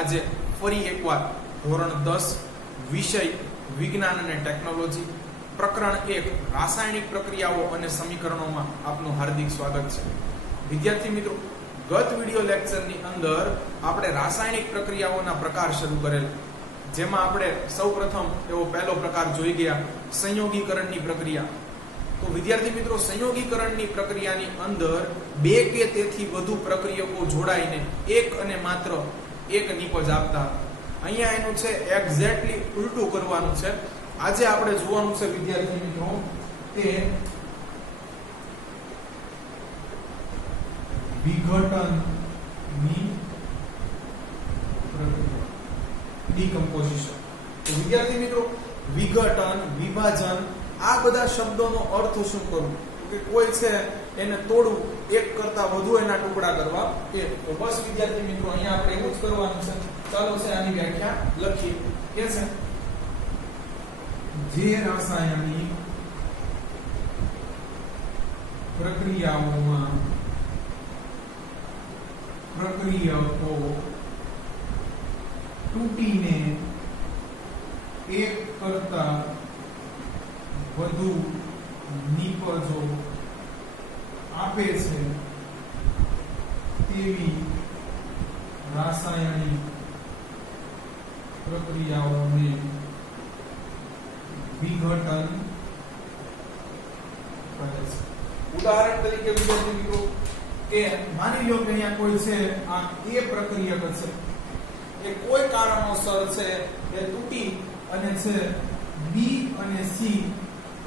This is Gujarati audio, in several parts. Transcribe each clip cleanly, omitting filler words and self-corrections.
આજે ફરી એકવાર ધોરણ 10 વિષય વિજ્ઞાન અને ટેકનોલોજી પ્રકરણ 1 રાસાયણિક પ્રક્રિયાઓ અને સમીકરણોમાં આપનું હાર્દિક સ્વાગત છે. વિદ્યાર્થી મિત્રો, ગત વિડિયો લેક્ચરની અંદર આપણે રાસાયણિક પ્રક્રિયાઓના પ્રકાર શરૂ કરેલ, જેમાં આપણે સૌપ્રથમ એવો પહેલો પ્રકાર જોઈ ગયા સંયોગીકરણની પ્રક્રિયા. તો વિદ્યાર્થી મિત્રો, સંયોગીકરણની પ્રક્રિયાની અંદર બે કે તેથી વધુ પ્રક્રિયકો જોડાઈને એક અને માત્ર એક નિપજ આપતા. અહીંયા એનું છે એક્ઝેક્ટલી ઉલટું કરવાનું છે. આજે આપણે જોવાનું છે વિદ્યાર્થી મિત્રો કે વિઘટનની પ્રક્રિયા, ડીકમ્પોઝિશન. તો વિદ્યાર્થી મિત્રો, વિઘટન, વિભાજન, આ બધા શબ્દોનો અર્થ શું કરવું? કે કોઈ છે એને તોડવું, એક કરતા વધુ એના ટુકડા કરવા. તો બસ વિદ્યાર્થી મિત્રો, અહીંયા આપણે એવું જ કરવાનું છે. ચાલો છે આની વ્યાખ્યા લખીએ. કે છે જે રાસાયણિક પ્રક્રિયાઓમાં પ્રક્રિયકો તૂટીને એક કરતા વધુ નિપજો આપે છે તેવી રાસાયણિક પ્રક્રિયાઓને વિઘટન કહે છે. ઉદાહરણ તરીકે વિદ્યાર્થી મિત્રો, કે માની લો કે અહીંયા કોઈ છે, આ એ પ્રક્રિયક છે, એ કોઈ કારણોસર છે એ તૂટી અને છે બી અને સી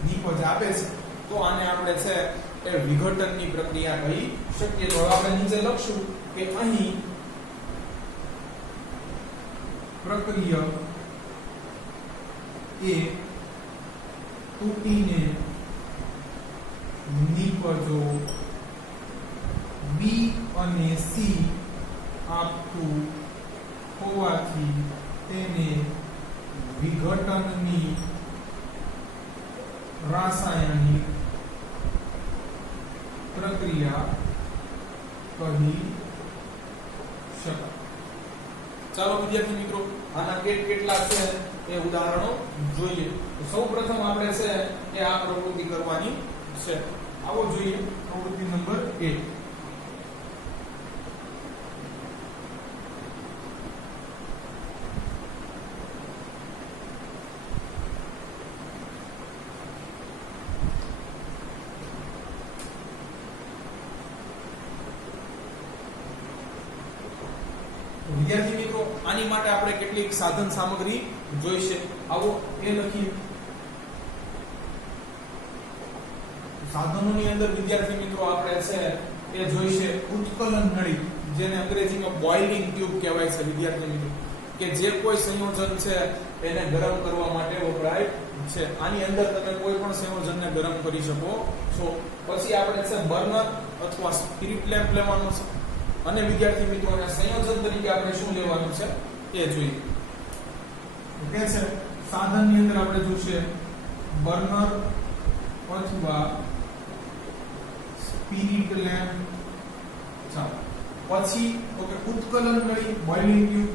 નિપજ આપે છે, તો આને આપણે છે એ વિઘટનની પ્રક્રિયા કહી શકીએ. તો આપણે નીચે લખશું કે અહીં પ્રક્રિયક એ તૂટીને નિપજો બી અને સી આપતું હોવાથી તેને વિઘટનની રાસાયણિક પ્રક્રિયા કહી શકાય. ચાલો વિદ્યાર્થી મિત્રો, આના કેટલા છે એ ઉદાહરણો જોઈએ. સૌપ્રથમ આપણે છે કે આ પ્રવૃત્તિ કરવાની છે. આવો જોઈએ પ્રવૃત્તિ નંબર 1. વિદ્યાર્થી મિત્રો, આની માટે આપણે કેટલીક સાધન સામગ્રી જોઈશે. આવો એ લખીએ. સાધનોની અંદર વિદ્યાર્થી મિત્રો આપણે છે એ જોઈશે ઉત્કલન નળી, જેને અંગ્રેજીમાં બોઇલિંગ ટ્યુબ કહેવાય છે. વિદ્યાર્થી મિત્રો, કે જે કોઈ સંયોજન છે એને ગરમ કરવા માટે વપરાય છે. આની અંદર તમે કોઈ પણ સંયોજનને ગરમ કરી શકો છો. પછી આપણે છે બર્નર અથવા સ્પિરિટ લેમ્પ લેવાનું છે. અને વિદ્યાર્થી મિત્રો, સંયોજન તરીકે આપણે શું લેવાનું છે એ જોઈએ. કે છે સાધનની અંદર આપણે જોઈશે બર્નર અથવા સ્પિરિટ લેમ્પ. ચાલો પછી ઓકે, ઉત્કલન નળી, બોઇલિંગ ટ્યુબ,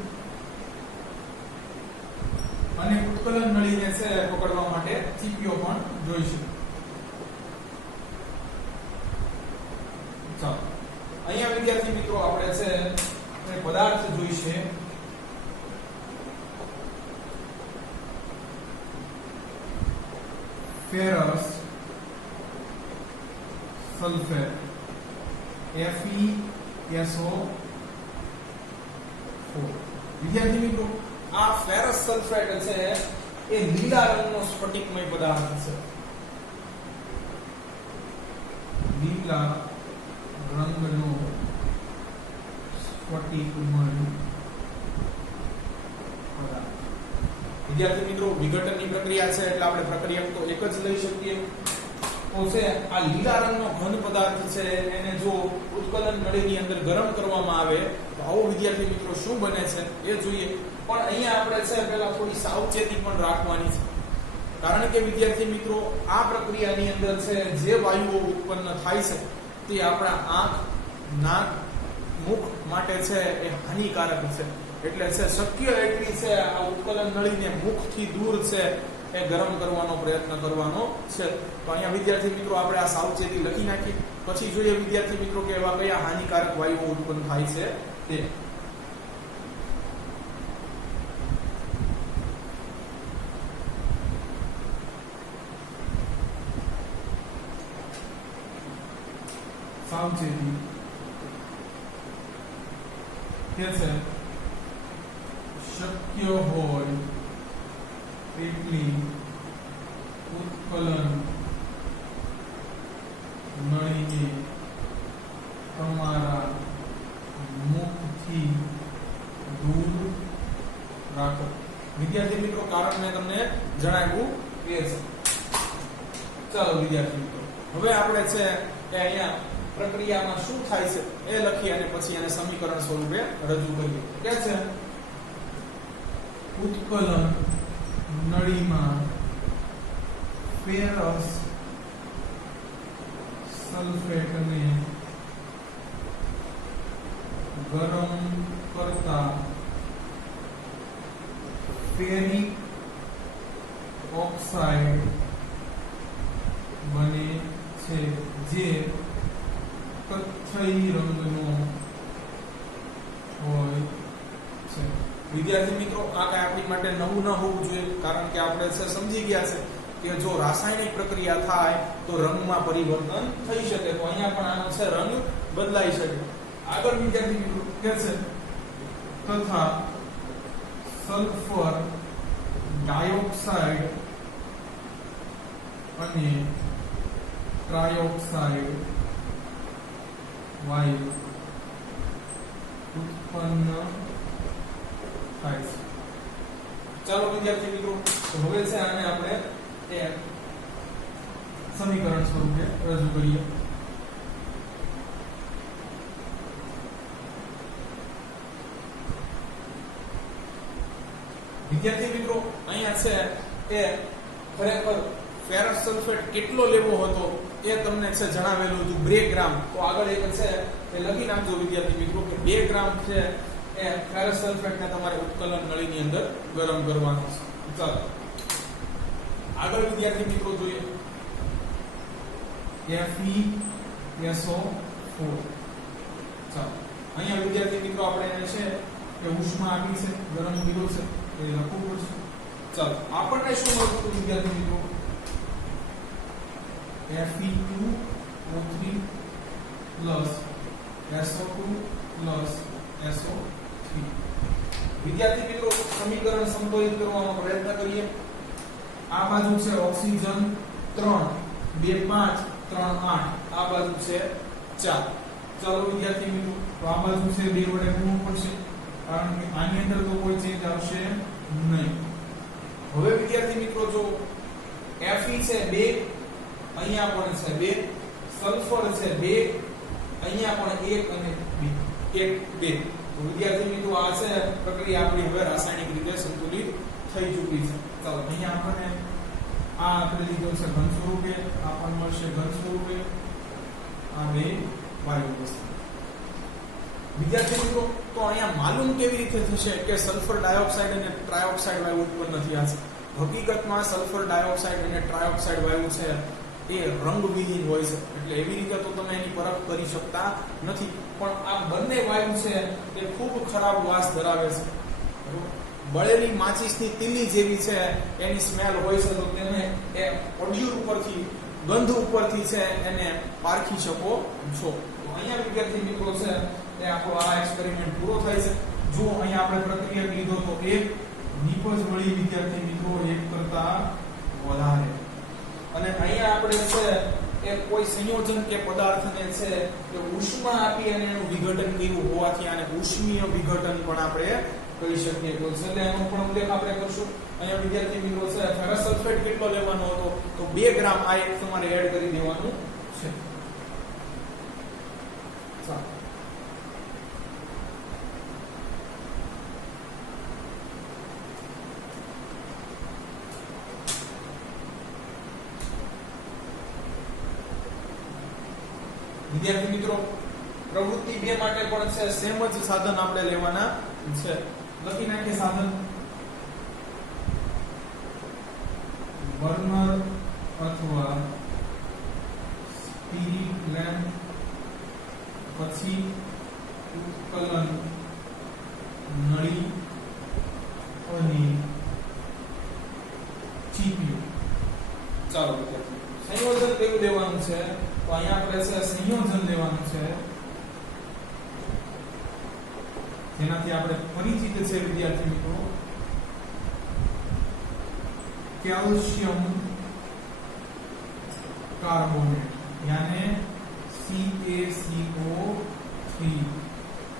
અને ઉત્કલન નળીને છે પકડવા માટે ચીપીઓ પણ જોઈશે. ચાલો અહીંયા વિદ્યાર્થી મિત્રો આપણે છે પદાર્થ જોઈશે. Ferrous sulphate, FeSO4. વિદ્યાર્થી મિત્રો, આ ફેરસ સલ્ફેટ છે એ લીલા રંગનો સ્ફટિકમય પદાર્થ છે. લીલા રંગનો સ્ફટિકમય પદાર્થ. વિદ્યાર્થી મિત્રો, વિઘટનની પ્રક્રિયા છે એટલે આપણે પ્રક્રિયક તો એક જ લઈ શકીએ. તો છે આ લીલા રંગનો ઘન પદાર્થ છે એને જો ઉત્કલન નળીની અંદર ગરમ કરવામાં આવે તો આવો વિદ્યાર્થી મિત્રો શું બને છે એ જોઈએ. પણ અહીંયા આપણે છે પહેલા થોડી સાવચેતી પણ રાખવાની છે. કારણ કે વિદ્યાર્થી મિત્રો, આ પ્રક્રિયાની અંદર છે જે વાયુઓ ઉત્પન્ન થાય છે તે આપણા આંખ, નાક, મુખ માટે છે એ હાનિકારક છે. એટલે છે શક્ય એટલી છે આ ઉત્કલન નળીને મુખથી દૂર છે એ ગરમ કરવાનો પ્રયત્ન કરવાનો છે. તો અહીંયા વિદ્યાર્થી મિત્રો આપણે આ સાવચેતી લખી નાખી. પછી જોઈએ વિદ્યાર્થી મિત્રો કે એવા કયા હાનિકારક વાયુઓ ઉત્પન્ન થાય છે તે. સાવચેતી કે છે શક્ય હોય એટલી ઉત્કલન નળીને તમારા મુખથી દૂર રાખો. વિદ્યાર્થી મિત્રો કારણ મેં તમને જણાવ્યું એ છે. ચાલો વિદ્યાર્થી મિત્રો હવે આપણે છે કે અહીંયા પ્રક્રિયામાં શું થાય છે એ લખી અને પછી એને સમીકરણ સ્વરૂપે રજૂ કરીએ. કે છે ઉત્કલન નળીમાં ફેરસ સલ્ફેટને ગરમ કરતા ફેરિક ઓક્સાઇડ બને છે જે કથ્થઈ રંગનો હોય છે. વિદ્યાર્થી મિત્રો આ કઈ આપણી માટે નવું ન હોવું જોઈએ, કારણ કે આપણે સમજી ગયા છે કે જો રાસાયણિક પ્રક્રિયા થાય તો રંગમાં પરિવર્તન થઈ શકે. તો અહીંયા પણ આનો છે રંગ બદલાઈ શકે. આગળ વિદ્યાર્થી મિત્રો કે છે તથા સલ્ફર ડાયોક્સાઇડ અને ટ્રાયોક્સાઇડ વાયુ ઉત્પન્ન થાય છે. ચાલો વિદ્યાર્થી મિત્રો હવે છે આને આપણે સમીકરણ સ્વરૂપે રજૂ કરીએ. વિદ્યાર્થી મિત્રો અહીંયા છે એ ખરેખર ફેરસ સલ્ફેટ કેટલો લેવો હતો એ તમને છે જણાવેલું હતું 2 ગ્રામ. તો આગળ એક છે એ લખી નાખજો વિદ્યાર્થી મિત્રો કે 2 ગ્રામ છે એ ફેરસ સલ્ફેટને તમારે ઉત્કલન નળીની અંદર ગરમ કરવાનું છે. ચાલો આગળ વિદ્યાર્થી મિત્રો જોઈએ FeSO4. ચાલો અહીંયા વિદ્યાર્થી મિત્રો આપણે એને છે કે ઉષ્મા આપી છે, ગરમ કર્યો છે, એ લખવું પડશે. ચાલો આપણને શું મળતું વિદ્યાર્થી મિત્રો Fe2O3 SO2 SO3. વિદ્યાર્થી મિત્રો સમીકરણ સંતુલિત કરવાનો પ્રયત્ન કરીએ. આ બાજુ છે ઓક્સિજન 3 2 5 3 8, આ બાજુ છે 4. ચાલો વિદ્યાર્થી મિત્રો તો આ બાજુ છે 2 વડે ગુણવું પડશે, કારણ કે આની અંદર તો કોઈ ચેન્જ આવશે નહીં. હવે વિદ્યાર્થી મિત્રો જો Fe છે 2, અહીંયા પણ છે 2, સલ્ફર છે 2, અહીંયા પણ 1 અને 2 1 2. તો વિદ્યાર્થી મિત્રો આ છે પ્રક્રિયા આપણી હવે રાસાયણિક રીતે સંતુલિત થઈ ચૂકી છે. ચાલો અહીંયા આપણને આ આપણે લીધો છે ઘન સ્વરૂપે, આ પણ મળશે ઘન સ્વરૂપે, આ બે વાયુ વસ્તુ. વિદ્યાર્થી મિત્રો તો અહીંયા માલુમ કેવી રીતે થશે કે સલ્ફર ડાયોક્સાઇડ અને ટ્રાયોક્સાઇડ વાયુ ઉત્પન્ન થયા છે? હકીકતમાં સલ્ફર ડાયોક્સાઇડ અને ટ્રાયોક્સાઇડ વાયુ છે એ રંગવિહીન હોય છે, એટલે એવી રીતે તો તમે એની પરખ કરી શકતા નથી. પણ આ બંને વાયુ છે એ ખૂબ ખરાબ વાસ ધરાવે છે. બળેલી માચીસની તીલી જેવી છે એની સ્મેલ હોય છે, તો તેને એ ઓડિયો ઉપરથી ગંધ ઉપરથી છે એને પારખી શકો છો. તો અહીંયા વિદ્યાર્થી મિત્રો છે એ આપણો આ એક્સપેરિમેન્ટ પૂરો થાય છે. જો અહીંયા આપણે પ્રક્રિયા લીધો તો એક નિપજ વળી વિદ્યાર્થી મિત્રો 1 કરતા વધારે, અને અહીંયા આપણે છે એ કોઈ સંયોજન કે પદાર્થને છે કે ઉષ્મા આપી અને એનું વિઘટન કર્યું હોવાથી આને ઉષ્મીય વિઘટન પણ આપણે કહી શકીએ. તો એટલે એનો પણ ઉલ્લેખ આપણે કરશું. અહીંયા વિદ્યાર્થી મિત્રો છે ફેરસ સલ્ફેટ કેટલો લેવાનો હતો તો 2 ગ્રામ, આ એક તમારે એડ કરી દેવાનું છે. ચાલો વિદ્યાર્થી મિત્રો પ્રવૃત્તિ 2 માટે પણ છે સેમ જ સાધન આપણે લેવાના છે. લખી નાખીએ સાધન. બર્નર અથવા સ્પિરિટ લેમ્પ, પછી ઉત્કલન નળી અને CPU. ચાલો સંયોજન કેવું લેવાનું છે? તો અહીંયા આપણે છે સંયોજન લેવાનું છે જેનાથી આપણે પરિચિત છે વિદ્યાર્થી મિત્રો. કેલ્શિયમ કાર્બોનેટ યાને CaCO3.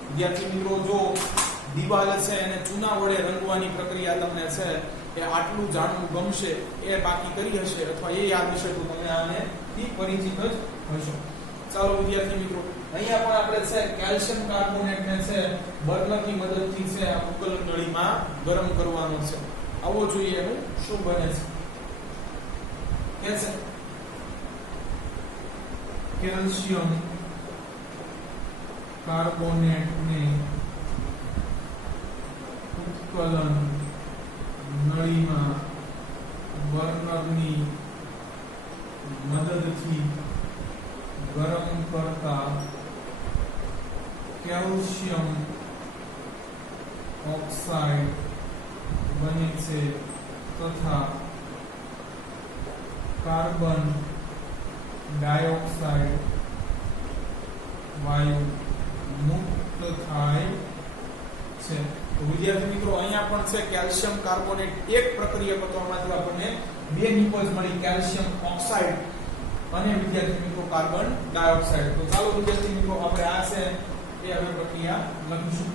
વિદ્યાર્થી મિત્રો જો દિવાલ છે એને ચૂના વડે રંગવાની પ્રક્રિયા તમને છે એ આટલું જાણવું ગમશે, એ બાકી કરી હશે અથવા એ યાદ હશે તો તમે આને થી પરિચિત જ હશો. ચાલો વિદ્યાર્થી મિત્રો અહીંયા પણ આપણે છે કેલ્શિયમ કાર્બોનેટ ને છે બર્નરની મદદથી છે આ ઉત્કલન નળીમાં ગરમ કરવાનો છે. આવો જોઈએ એનું શું બને છે. કે છે કેલ્શિયમ કાર્બોનેટ ને ઉત્કલન નળીમાં બર્નરની મદદથી ગરમ કરતા કેલ્શિયમ ઓક્સાઇડ બને છે તથા કાર્બન ડાયોક્સાઇડ વાયુ મુક્ત થાય છે. તો વિદ્યાર્થી મિત્રો અહીંયા પણ છે કેલ્શિયમ કાર્બોનેટ એક પ્રક્રિયા પત્રમાંથી આપણને બે નિપજ મળી, કેલ્શિયમ ઓક્સાઇડ અને વિદ્યાર્થી મિત્રો કાર્બન ડાયોક્સાઇડ. તો ચાલો વિદ્યાર્થી મિત્રો આપણે આ છે એ હવે પ્રક્રિયા લખીશું.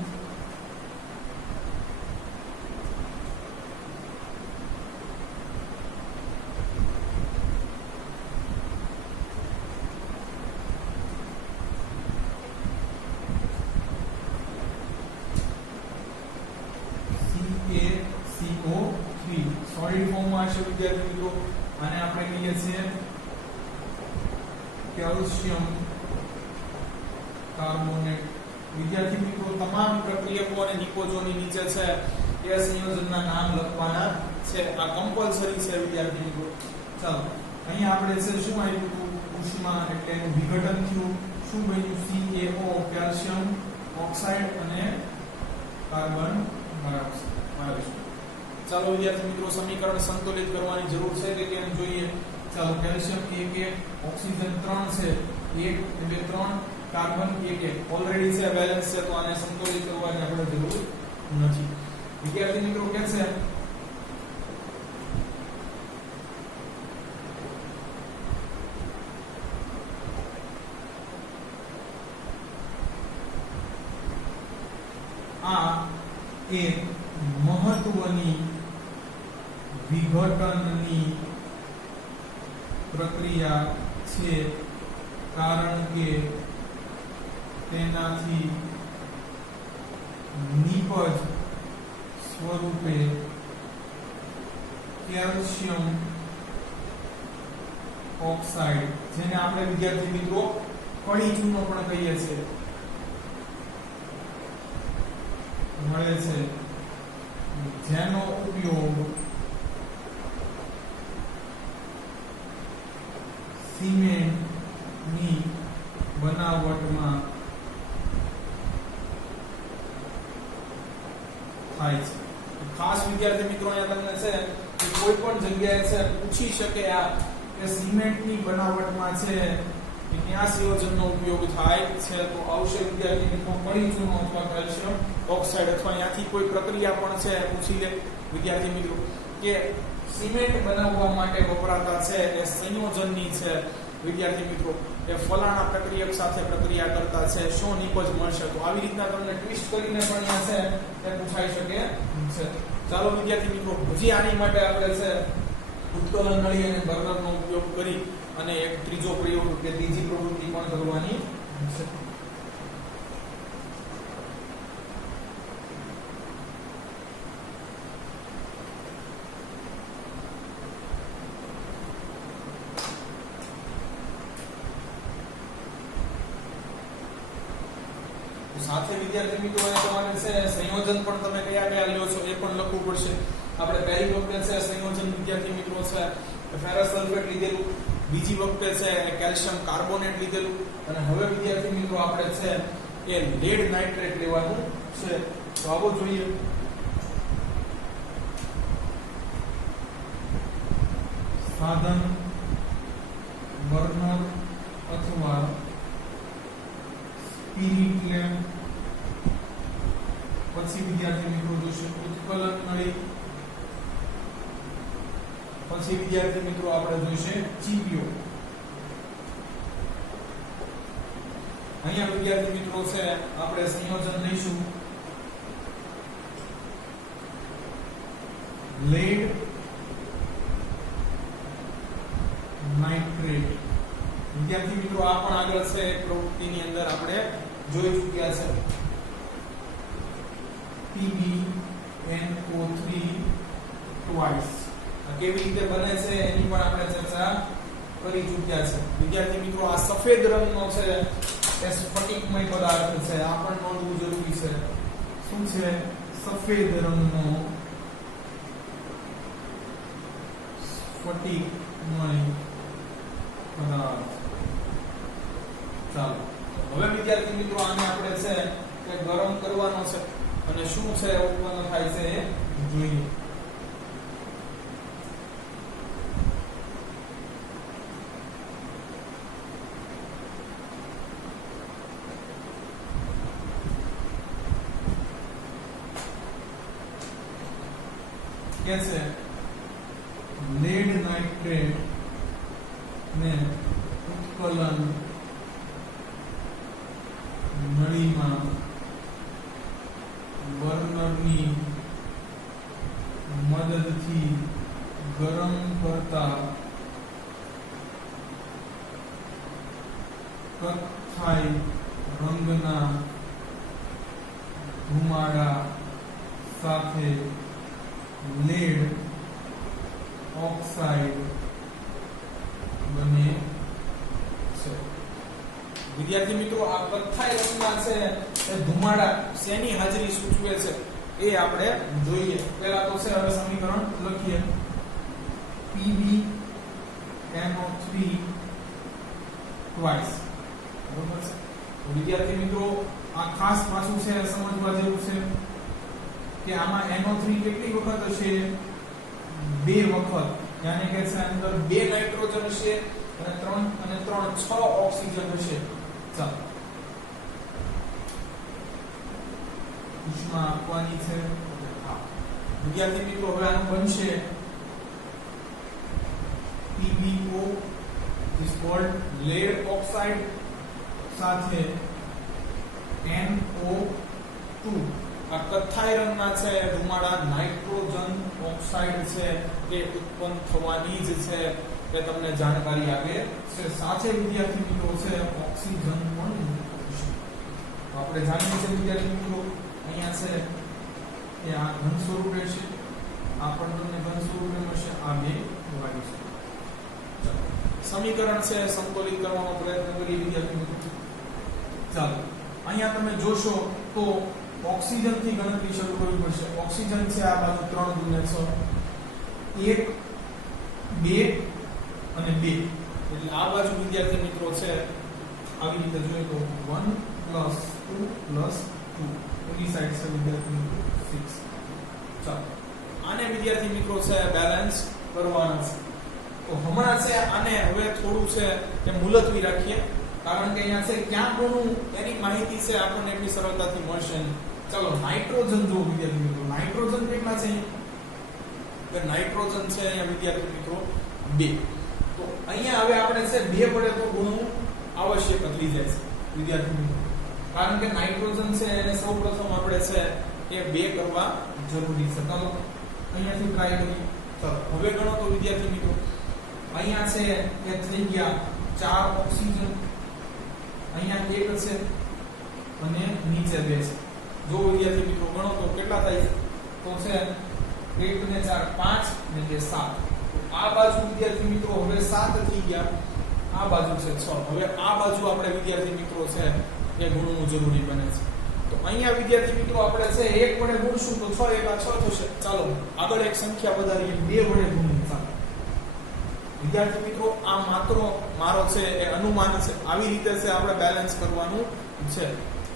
CaCO3 સોલિડ ફોર્મમાં છે વિદ્યાર્થી મિત્રો. આને આપણે કહીએ છીએ કેલ્શિયમ કાર્બોનેટ. વિદ્યાર્થી મિત્રો તમામ પ્રક્રિયકો અને નિપજોની નીચે છે એ સંયોજનના નામ લખવાના છે. આ કમ્પલસરી છે વિદ્યાર્થી મિત્રો. ચાલો અહીંયા આપણે છે શું આવ્યું હતું? ઉષ્મા એટલે એનું વિઘટન થયું. શું બન્યું? CaO કેલ્શિયમ ઓક્સાઇડ અને કાર્બન ડાયોક્સાઇડ. ચાલો વિદ્યાર્થી મિત્રો સમીકરણ સંતુલિત કરવાની જરૂર છે કે કેમ જોઈએ. ચાલો કેલ્શિયમ 1 ઓક્સિજન 3 છે 1 2 3 કાર્બન 1 ઓલરેડી છે બેલેન્સ છે તો આને સંતુલિત કરવાની આપણે જરૂર નથી. વિદ્યાર્થી મિત્રો કે છે આ એક મહત્વની વિઘટનની પ્રક્રિયા છે કારણ કે તેનાથી નિપજ સ્વરૂપે કેલ્શિયમ ઓક્સાઇડ જેને આપણે વિદ્યાર્થી મિત્રો કળી ચૂનો પણ કહીએ છીએ મળે છે, જેનો ઉપયોગ સિમેન્ટની બનાવટમાં થાય છે. ખાસ વિદ્યાર્થી મિત્રો અહીંયા તમને છે કે કોઈ પણ જગ્યાએ છે પૂછી શકે આ કે સિમેન્ટની બનાવટમાં છે કે કયા સંયોજનનો ઉપયોગ થાય છે તો આવશે વિદ્યાર્થી મિત્રો કળી ચૂનો અથવા કેલ્શિયમ ઓક્સાઇડ અથવા અહીંયાથી કોઈ પ્રક્રિયા પણ છે પૂછી લે વિદ્યાર્થી મિત્રો કે સિમેન્ટ બનાવવા માટે વપરાતા છે એ સંયોજનની છે વિદ્યાર્થી મિત્રો એ ફલાણા પ્રક્રિયક સાથે પ્રક્રિયા કરતા છે શું નિપજ મળશે. તો આવી રીતના તમને ટ્વિસ્ટ કરીને પણ અહીંયા છે એ પૂછાઈ શકે છે. ચાલો વિદ્યાર્થી મિત્રો હજી આની માટે આપણે છે ઉત્કલન નળી અને બર્નરનો ઉપયોગ કરી અને એક ત્રીજો પ્રયોગ કે ત્રીજી પ્રવૃત્તિ પણ કરવાની છે. સાથે વિદ્યાર્થી મિત્રો તમારે છે સંયોજન પણ તમે કયા કયા લ્યો છો એ પણ લખવું પડશે. આપણે પહેલી વખતે છે સંયોજન વિદ્યાર્થી મિત્રો છે ફેરસ સલ્ફેટ લીધેલું, બીજી વખતે છે કેલ્શિયમ કાર્બોનેટ લીધેલું, અને હવે વિદ્યાર્થી મિત્રો આપણે છે એ લેડ નાઇટ્રેટ લેવાનું છે. તો આવો જોઈએ. સાધન, બર્નર અથવા સ્પિરિટ લેમ્પ, પછી વિદ્યાર્થી મિત્રો જોશે ઉત્કલન નળી, પછી વિદ્યાર્થી મિત્રો આપણે જોઈશે ચીપિયો. અહીંયા વિદ્યાર્થી મિત્રો છે આપણે સંયોજન લઈશું લેડ નાઇટ્રેટ. વિદ્યાર્થી મિત્રો આ પણ આગળ છે પ્રવૃત્તિની અંદર આપણે જોઈ ચૂક્યા છે. PbNO3 ટ્વાઇસ કેવી રીતે બને છે એની પણ આપણે ચર્ચા કરી ચૂક્યા છે. વિદ્યાર્થી મિત્રો આ સફેદ રંગનો છે એ સ્ફટિકમય પદાર્થ છે. આ પણ નોંધવું જરૂરી છે. શું છે? સફેદ રંગનો સ્ફટિકમય પદાર્થ. ચાલો હવે વિદ્યાર્થી મિત્રો આને આપણે છે કે ગરમ કરવાનો છે અને શું છે ઉત્પન્ન થાય છે એ જોઈએ. કે છે લેડ નાઇટ્રેટ ને ઉત્કલન નળીમાં બર્નરની મદદથી ગરમ કરતા કથ્થાઈ રંગના ધુમાડા સાથે લેડ ઓક્સાઇડ બને છે. વિદ્યાર્થી મિત્રો આ કથ્થાઈ રંગના છે એ ધુમાડા શેની હાજરી સૂચવે છે એ આપણે જોઈએ. પહેલા તો છે હવે સમીકરણ લખીએ. PbNO3 twice. બરોબર છે. વિદ્યાર્થી મિત્રો આ ખાસ પાછું છે સમજવા જેવું છે કે આમાં NO3 કેટલી વખત હશે? 2 વખત. યાની કે છે અંદર 2 નાઇટ્રોજન હશે અને 3 6 ઓક્સિજન હશે. ચાલો ઉષ્મા આપવાની છે. વિદ્યાર્થી મિત્રો હવે આનું બનશે PbO is called lead oxide સાથે NO2. આ કથ્થાઈ રંગના છે ધુમાડા નાઇટ્રોજન ઓક્સાઇડ છે એ ઉત્પન્ન થવાની જ છે કે તમને જાણકારી આપે છે. સાથે વિદ્યાર્થી મિત્રો છે ઓક્સિજન પણ આપણે જાણીએ છીએ વિદ્યાર્થી મિત્રો અહીંયા છે કે આ ઘન સ્વરૂપે છે, આ પણ તમને ઘન સ્વરૂપે મળશે. આ બે વાળી છે. સમીકરણ છે સંતુલિત કરવાનો પ્રયત્ન કરીએ વિદ્યાર્થી મિત્રો. ચાલો અહીંયા તમે જોશો તો ઓક્સિજન થી ગણતરી શરૂ કરવી પડશે. ઓક્સિજન છે આ બાજુ 3 × 6 1 2 અને 2 એટલે આ બાજુ વિદ્યાર્થી મિત્રો છે આવી રીતે જોઈએ તો 1 + 2 + 2 એની સાઈડ છે વિદ્યાર્થી મિત્રો 6. ચાલો આને વિદ્યાર્થી મિત્રો છે બેલેન્સ કરવાના છે. તો હમણાં છે આને હવે થોડું છે કે મુલતવી રાખીએ કારણ કે અહીંયા છે ક્યાં કોનું એની માહિતી છે આપણને એટલી સરળતાથી મળશે નહીં. ચાલો નાઇટ્રોજન જો વિદ્યાર્થી મિત્રો નાઇટ્રોજન કેટલા છે? કે નાઇટ્રોજન છે અહીંયા વિદ્યાર્થી મિત્રો 2. તો અહીંયા હવે આપણે છે 2 વડે તો ગુણવું આવશ્યક થઈ જાય છે વિદ્યાર્થી મિત્રો કારણ કે નાઇટ્રોજન છે એને સૌપ્રથમ આપણે છે એ 2 કરવા જરૂરી છે. ચાલો અહીંયાથી ટ્રાય કરીએ. ચાલો હવે ગણો તો વિદ્યાર્થી મિત્રો અહીંયા છે એ થઈ ગયા 4 ઓક્સિજન, અહીંયા 1 છે અને નીચે 2 છે. જો વિદ્યાર્થી મિત્રો ગણો તો કેટલા થાય છે? તો છે 1 ને 4 5 ને 2 7. આ બાજુ વિદ્યાર્થી મિત્રો હવે 7 થઈ ગયા, આ બાજુ છે 6. હવે આ બાજુ આપણે વિદ્યાર્થી મિત્રો છે એ ગુણવું જરૂરી બને છે. તો અહીંયા વિદ્યાર્થી મિત્રો આપણે છે 1 વડે ગુણશું તો 6 એકા 6 થશે. ચાલો આગળ એક સંખ્યા વધારીએ 2 વડે ગુણીએ. ચાલો વિદ્યાર્થી મિત્રો આ માત્ર મારો છે એ અનુમાન છે, આવી રીતે છે આપણે બેલેન્સ કરવાનું છે.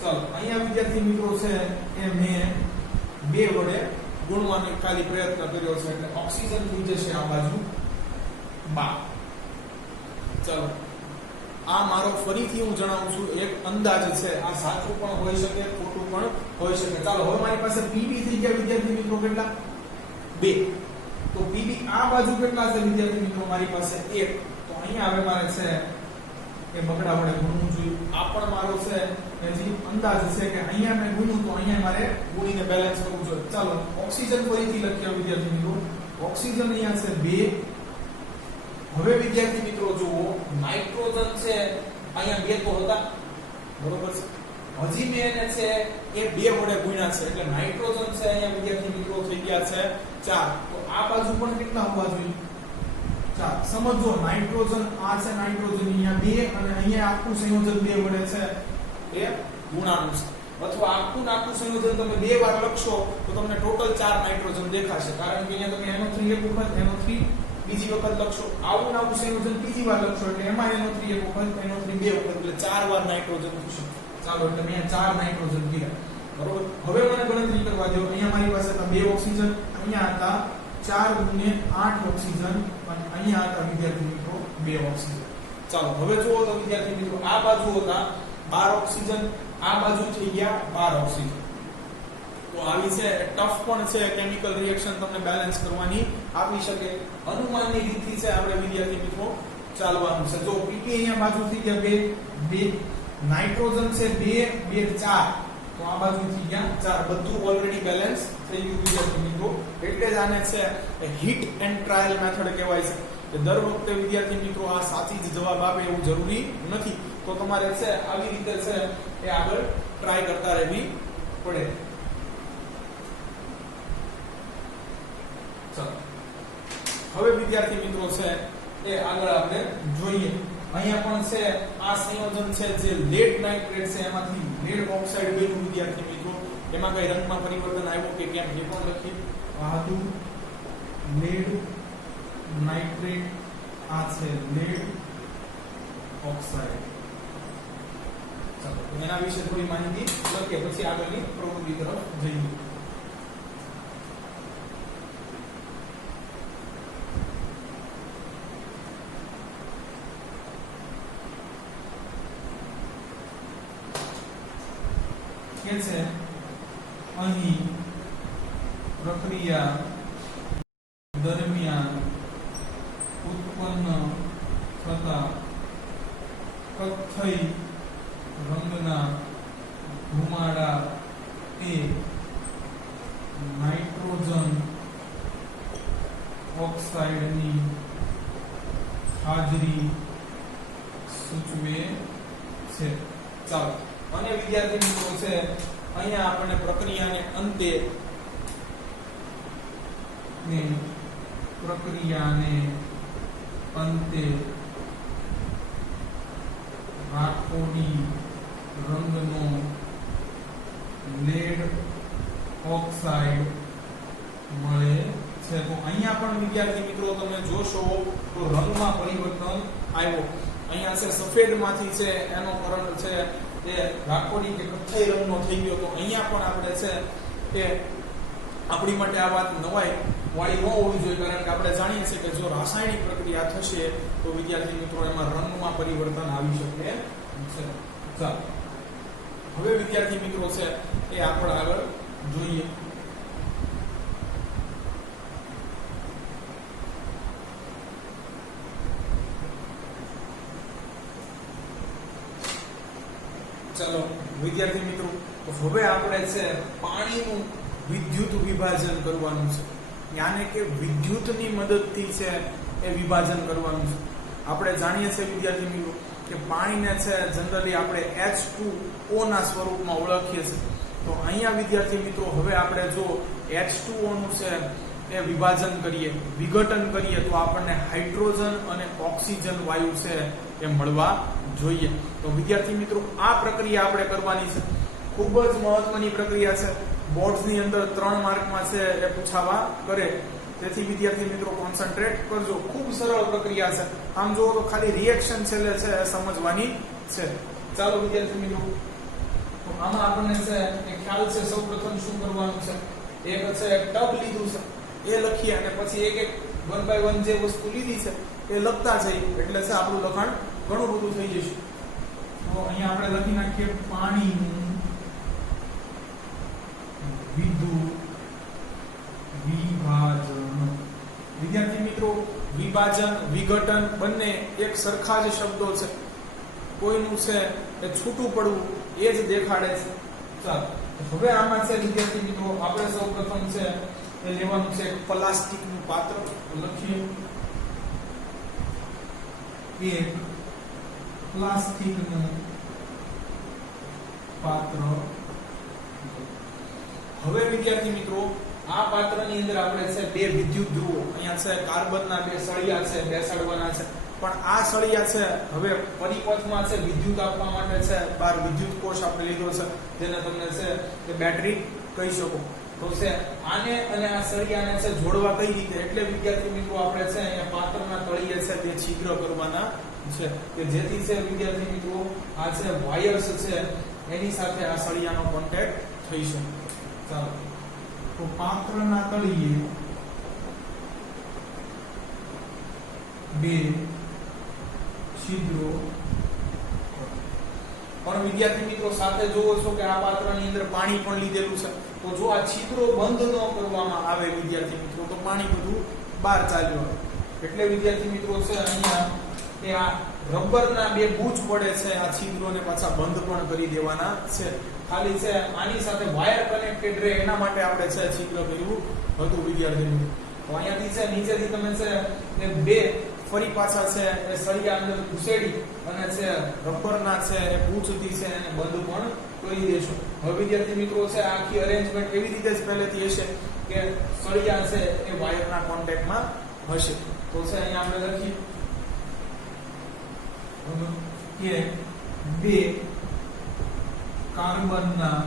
ચાલો અહીંયા વિદ્યાર્થી મિત્રો છે એ મેં 2 વડે ગુણવાનો ખાલી પ્રયત્ન કર્યો છે એટલે ઓક્સિજન થઈ જશે આ બાજુ 12. ચાલો આ મારો ફરીથી હું જણાવું છું એક અંદાજ છે, આ સાચું પણ હોઈ શકે ખોટું પણ હોઈ શકે. ચાલો હવે મારી પાસે પીબી થઈ ગયા વિદ્યાર્થી મિત્રો કેટલા 2. તો પીબી આ બાજુ કેટલા છે વિદ્યાર્થી મિત્રો મારી પાસે 1. તો અહીંયા હવે મારે છે એ બગડા વડે ગુણવું જોઈએ. આ પણ મારો છે હજી અંદાજ છે કે અહીંયા મેં ગુણ્યું તો અહીંયા મારે ગુણીને બેલેન્સ કરવું જોઈએ. ચાલો ઓક્સિજન ફરીથી લખીએ વિદ્યાર્થી મિત્રો. ઓક્સિજન અહીંયા છે 2. હવે વિદ્યાર્થી મિત્રો જુઓ નાઇટ્રોજન છે અહીંયા 2 તો હતા બરોબર છે. હજી મેં એને છે એ 2 વડે ગુણ્યા છે એટલે નાઇટ્રોજન છે અહીંયા વિદ્યાર્થી મિત્રો થઈ ગયા છે 4. તો આ બાજુ પણ કેટલા હોવા જોઈએ 4. સમજો નાઇટ્રોજન આ છે નાઇટ્રોજન અહીંયા 2 અને અહીંયા આખું સંયોજન 2 વડે છે એ ગુણાનું છે. અથવા આખું સંયોજન તમે 2 વાર લખશો તો તમને ટોટલ 4 નાઇટ્રોજન દેખાશે, કારણ કે અહીંયા તમે NO3 એક વખત NO3 બીજી વખત લખશો, આવું સંયોજન બીજી વાર લખશો એટલે એમાં NO3 એક વખત NO3 2 વખત એટલે 4 વાર નાઇટ્રોજન થશે. ચાલો એટલે મેં 4 નાઇટ્રોજન કીધા બરોબર. હવે મને ગણતરી કરવા દો. અહીંયા મારી પાસે હતા 2 ઓક્સિજન, અહીંયા હતા 4 ગુણ્યા 8 ઓક્સિજન અને અહીંયા હતા વિદ્યાર્થી મિત્રો 2 ઓક્સિજન. ચાલો હવે જુઓ તો વિદ્યાર્થી મિત્રો આ બાજુ હતા 12 ઓક્સિજન, આ બાજુ થઈ ગયા 12 ઓક્સિજન. તો આવી છે ટફ પણ છે કેમિકલ રિએક્શન તમને બેલેન્સ કરવાની આપી શકે. અનુમાનની રીતથી છે આપણે વિદ્યાર્થી મિત્રો ચાલવાનું છે. જો પીપી અહીંયા બાજુ થઈ ગયા 2 નાઇટ્રોજન છે 2 2 4 તો આ બાજુ થઈ ગયા 4. બધું ઓલરેડી બેલેન્સ થઈ ગયું વિદ્યાર્થી મિત્રો. એટલે જ આને છે હિટ એન્ડ ટ્રાયલ મેથડ કહેવાય છે કે દર વખતે વિદ્યાર્થી મિત્રો આ સાચી જ જવાબ આપે એવું જરૂરી નથી. તો તમારે છે આવી રીતે છે એ આગળ ટ્રાય કરતા રહેવી પડે. હવે વિદ્યાર્થી મિત્રો છે એ આગળ આપણે જોઈએ. અહીંયા પણ છે આ સંયોજન છે જે લેડ નાઇટ્રેટ છે એમાંથી લેડ ઓક્સાઇડ બન્યું વિદ્યાર્થી મિત્રો. એમાં કઈ રંગમાં પરિવર્તન આવ્યું કે કેમ એ પણ લખી. આ હતું લેડ નાઇટ્રેટ, આ છે લેડ ઓક્સાઇડ. ચાલો એના વિશે થોડી માહિતી લખીએ પછી આગળની પ્રવૃત્તિ તરફ જઈએ. કે છે અહીં પ્રક્રિયા દરમિયાન ઉત્પન્ન થતા કથ્થઈ રંગના ધુમાડા એ નાઇટ્રોજન ઓક્સાઇડની હાજરી સૂચવે છે. ચાલો અને વિદ્યાર્થી મિત્રો છે અહીંયા આપણે પ્રક્રિયાને અંતે રાખોડી રંગનો લેડ ઓક્સાઇડ મળે છે. તો અહીંયા પણ વિદ્યાર્થી મિત્રો તમે જોશો તો રંગમાં પરિવર્તન આવ્યો. અહીંયા છે સફેદમાંથી છે એનો કરંટ છે એ રાખોડી કે કથ્થઈ રંગનો થઈ ગયો. તો અહીંયા પણ આપણે છે એ આપણી માટે આ વાત નવાઈ વાળી ન હોવી જોઈએ, કારણ કે આપણે જાણીએ છીએ કે જો રાસાયણિક પ્રક્રિયા થશે તો વિદ્યાર્થી મિત્રો એમાં રંગમાં પરિવર્તન આવી શકે છે. ચાલો હવે વિદ્યાર્થી મિત્રો છે એ આપણે આગળ જોઈએ. ચાલો વિદ્યાર્થી મિત્રો તો હવે આપણે છે પાણીનું વિદ્યુત વિભાજન કરવાનું છે. યાને કે વિદ્યુતની મદદથી છે એ વિભાજન કરવાનું છે. આપણે જાણીએ છીએ વિદ્યાર્થી મિત્રો કે પાણીને છે જનરલી આપણે H2O ના સ્વરૂપમાં ઓળખીએ છીએ. તો અહીંયા વિદ્યાર્થી મિત્રો હવે આપણે જો H2O નું છે એ વિભાજન કરીએ, વિઘટન કરીએ તો આપણને હાઇડ્રોજન અને ઓક્સિજન વાયુ છે એ મળવા જોઈએ. તો વિદ્યાર્થી મિત્રો આ પ્રક્રિયા આપણે કરવાની છે. ખૂબ જ મહત્વની પ્રક્રિયા છે. બોર્ડ્સની અંદર 3 માર્કમાં છે એ પૂછાવા કરે. તેથી વિદ્યાર્થી મિત્રો કોન્સન્ટ્રેટ કરજો. ખૂબ સરળ પ્રક્રિયા છે. આમ જુઓ તો ખાલી રિએક્શન છેલ્લે છે એ સમજવાની છે. ચાલો વિદ્યાર્થી મિત્રો, તો આમાં આપણને છે એક ખ્યાલ છે. સૌપ્રથમ શું કરવાનું છે, એક છે ટબ લીધું છે એ લખીએ અને પછી એક એક 1 by 1 જે વસ્તુ લીધી છે એ લખતા જઈએ એટલે છે આપણું લખાણ ઘણું બધું થઈ જશે. તો અહીંયા આપણે લખી નાખીએ પાણીનું વિદ્યુત વિભાજન. વિદ્યાર્થી મિત્રો, વિભાજન વિઘટન બંને એક સરખા જ શબ્દો છે. કોઈનું છે એ છૂટું પડવું એ જ દેખાડે છે. ચાલો હવે આમાં છે વિદ્યાર્થી મિત્રો આપણે સૌપ્રથમ છે એ લેવાનું છે પ્લાસ્ટિકનું પાત્ર. લખીએ એક પ્લાસ્ટિકનું પાત્ર. હવે વિદ્યાર્થી મિત્રો આ પાત્રની અંદર આપણે છે બે વિદ્યુત ધ્રુવો, અહીંયા છે કાર્બનના બે સળિયા છે બેસાડવાના છે. પણ આ સળિયા છે હવે પરિપથમાં છે વિદ્યુત આપવા માટે છે બાર વિદ્યુત કોષ આપણે લીધો છે, જેને તમને છે કે બેટરી કહી શકો. તો છે આને અને આ સળિયાને છે જોડવા કઈ રીતે, એટલે વિદ્યાર્થી મિત્રો આપણે છે અહીંયા પાત્રના તળિયે છે તે છિદ્ર કરવાના છે કે જેથી છે વિદ્યાર્થી મિત્રો આ છે વાયર્સ છે એની સાથે આ સળિયાનો કોન્ટેક્ટ થઈ શકે. ચાલો તો પાત્રના તળિયે બે છિદ્રો. પણ વિદ્યાર્થી મિત્રો સાથે જોવો છો કે આ પાત્રની અંદર પાણી પણ લીધેલું છે. તો જો આ છિદ્રો બંધ ન કરવામાં આવે વિદ્યાર્થી મિત્રો તો પાણી બધું બહાર ચાલ્યું આવે. એટલે વિદ્યાર્થી મિત્રો છે અહીંયા કે આ રબરના બે બૂચ પડે છે આ છિદ્રોને પાછા બંધ પણ કરી દેવાના છે. ખાલી છે આની સાથે વાયર કનેક્ટેડ રહે એના માટે આપણે છે છિદ્ર કર્યું હતું વિદ્યાર્થી મિત્રો. તો અહીંયાથી છે નીચેથી તમે છે એ બે ફરી પાછા છે એ સળિયા અંદર ઘુસેડી અને છે રબરના છે એ બૂચથી છે એને બંધ પણ કરી દેશો. હવે વિદ્યાર્થી મિત્રો છે આખી અરેન્જમેન્ટ એવી રીતે જ પહેલેથી હશે કે સળિયા છે એ વાયરના કોન્ટેક્ટમાં હશે. તો છે અહીંયા આપણે લખીએ કે બે કાર્બનના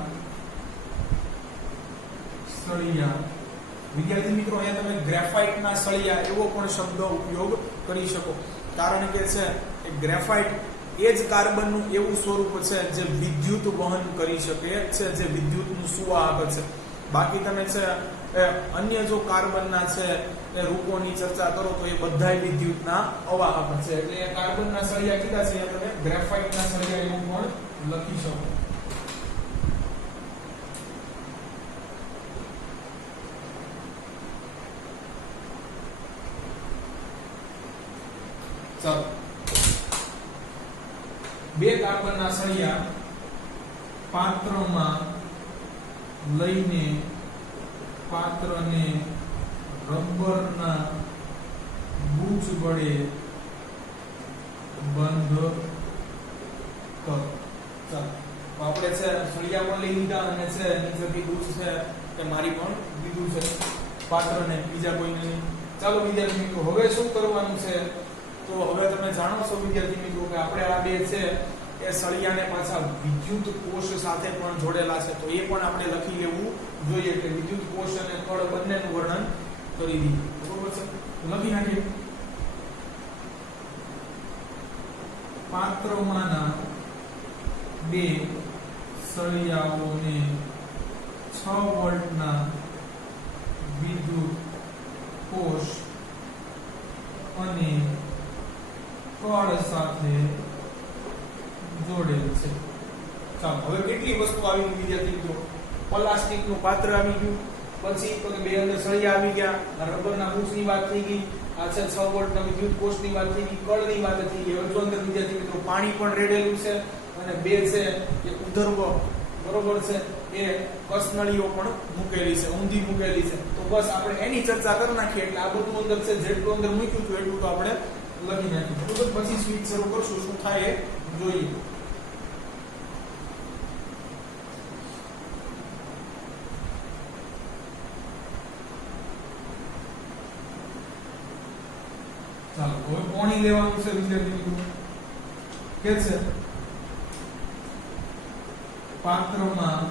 સળિયા. વિદ્યાર્થી મિત્રો અહીંયા તમે ગ્રેફાઇટના સળિયા એવો પણ શબ્દ ઉપયોગ કરી શકો, કારણ કે છે એ ગ્રેફાઇટ એ જ કાર્બનનું એવું સ્વરૂપ છે જે વિદ્યુત વહન કરી શકે છે, જે વિદ્યુતનું સુવાહક છે. બાકી તમે છે અન્ય જો કાર્બનના છે એ રૂપોની ચર્ચા કરો તો એ બધાય વિદ્યુતના અવાહક છે. એટલે એ કાર્બનના સળિયા કીધા છે તમે ગ્રેફાઇટના સળિયા એવું પણ લખી શકો. ચાલો બે કાર્બનના સળિયા પાત્રમાં લઈને પાત્રને રબરના બૂચ વડે બંધ કરો. ચાલો આપણે છે સળિયા પણ લઈ લીધા અને છે નીચેથી બૂચ છે કે મારી પણ લીધું છે પાત્રને, બીજા કોઈને નહીં. ચાલો વિદ્યાર્થી મિત્રો હવે શું કરવાનું છે, તો હવે તમે જાણો છો વિદ્યાર્થી મિત્રો કે આપણે આ બે છે એ સળિયાને પાછા વિદ્યુત કોષ સાથે પણ જોડેલા છે. તો એ પણ આપણે લખી લેવું જોઈએ કે વિદ્યુત કોષ અને કળ બંનેનું વર્ણન કરી દીધું. બરોબર છે, લખી નાખીએ. પાત્રમાંના બે સળિયાઓને 6 વોલ્ટના વિદ્યુત કોષ અને કળ સાથે જોડેલ છે. ચાલો હવે કેટલી વસ્તુ આવી ગઈ વિદ્યાર્થી મિત્રો, પ્લાસ્ટિકનું પાત્ર આવી ગયું, પછી તો બે અંદર સળિયા આવી ગયા, રબરના બૂચની વાત થઈ ગઈ, આ છે 6 વોલ્ટના વિદ્યુત કોષની વાત થઈ ગઈ, કળની વાત થઈ ગઈ. હવે અંદર વિદ્યાર્થી મિત્રો પાણી પણ રેડેલું છે અને બે છે કે ઉધર્વ બરોબર છે એ કસનળીઓ પણ મૂકેલી છે, ઊંધી મૂકેલી છે. તો બસ આપણે એની ચર્ચા કરી નાખીએ એટલે આ બધું અંદર છે જેટલું અંદર મૂક્યું હતું એટલું તો આપણે લખી નાખ્યું. બરોબર, પછી સ્વિચ શરૂ કરશું, શું થાય એ જોઈએ. ચાલો હવે પાણી લેવાનું છે વિદ્યાર્થી મિત્રો કે છે પાત્રમાં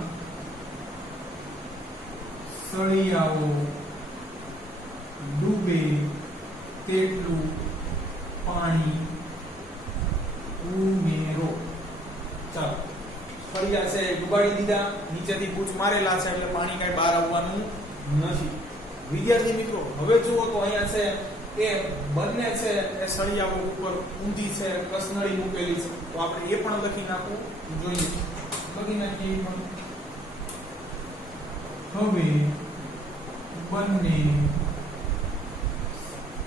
સળિયાઓ ડૂબે તેટલું પાણી ઉમેરો. ચાલો, સળિયા છે ડુબાડી દીધા, નીચેથી પૂછ મારેલા છે એટલે પાણી કઈ બહાર આવવાનું નથી. વિદ્યાર્થી મિત્રો, હવે જુઓ તો અહીંયા છે એ બંને છે એ સળિયાઓ ઉપર ઊંધી છે કસનળી મૂકેલી છે, તો આપણે એ પણ લખી નાખવું જોઈએ. લખી નાખીએ પણ. હવે બંને,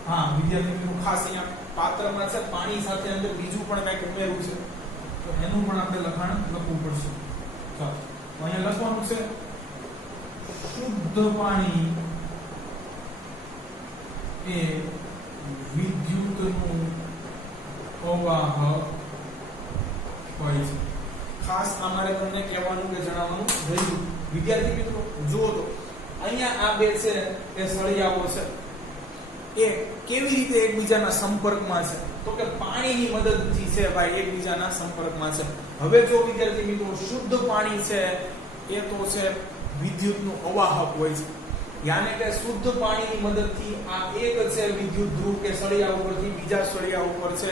હા વિદ્યાર્થી મિત્રો ખાસ અહીંયા પાત્રમાં છે પાણી સાથે અંદર બીજું પણ કંઈક ઉમેરવું છે, તો એનું પણ આપણે લખાણ લખવું પડશે. ચાલો, તો અહીંયા લખવાનું છે શુદ્ધ પાણી એ વિદ્યુતનું અવાહક હોય છે. ખાસ અમારે તમને કહેવાનું કે જણાવવાનું રહ્યું. વિદ્યાર્થી મિત્રો જુઓ તો અહીંયા આ બે છે એ સળિયાઓ છે એ કેવી રીતે એકબીજાના સંપર્કમાં છે, તો કે પાણીની મદદથી છે ભાઈ એકબીજાના સંપર્કમાં છે. હવે જો વિદ્યાર્થી મિત્રો શુદ્ધ પાણી છે એ તો છે વિદ્યુતનું અવાહક હોય છે, યાને કે શુદ્ધ પાણીની મદદથી આ એક છે વિદ્યુત ધ્રુવ કે સળિયા ઉપરથી બીજા સળિયા ઉપર છે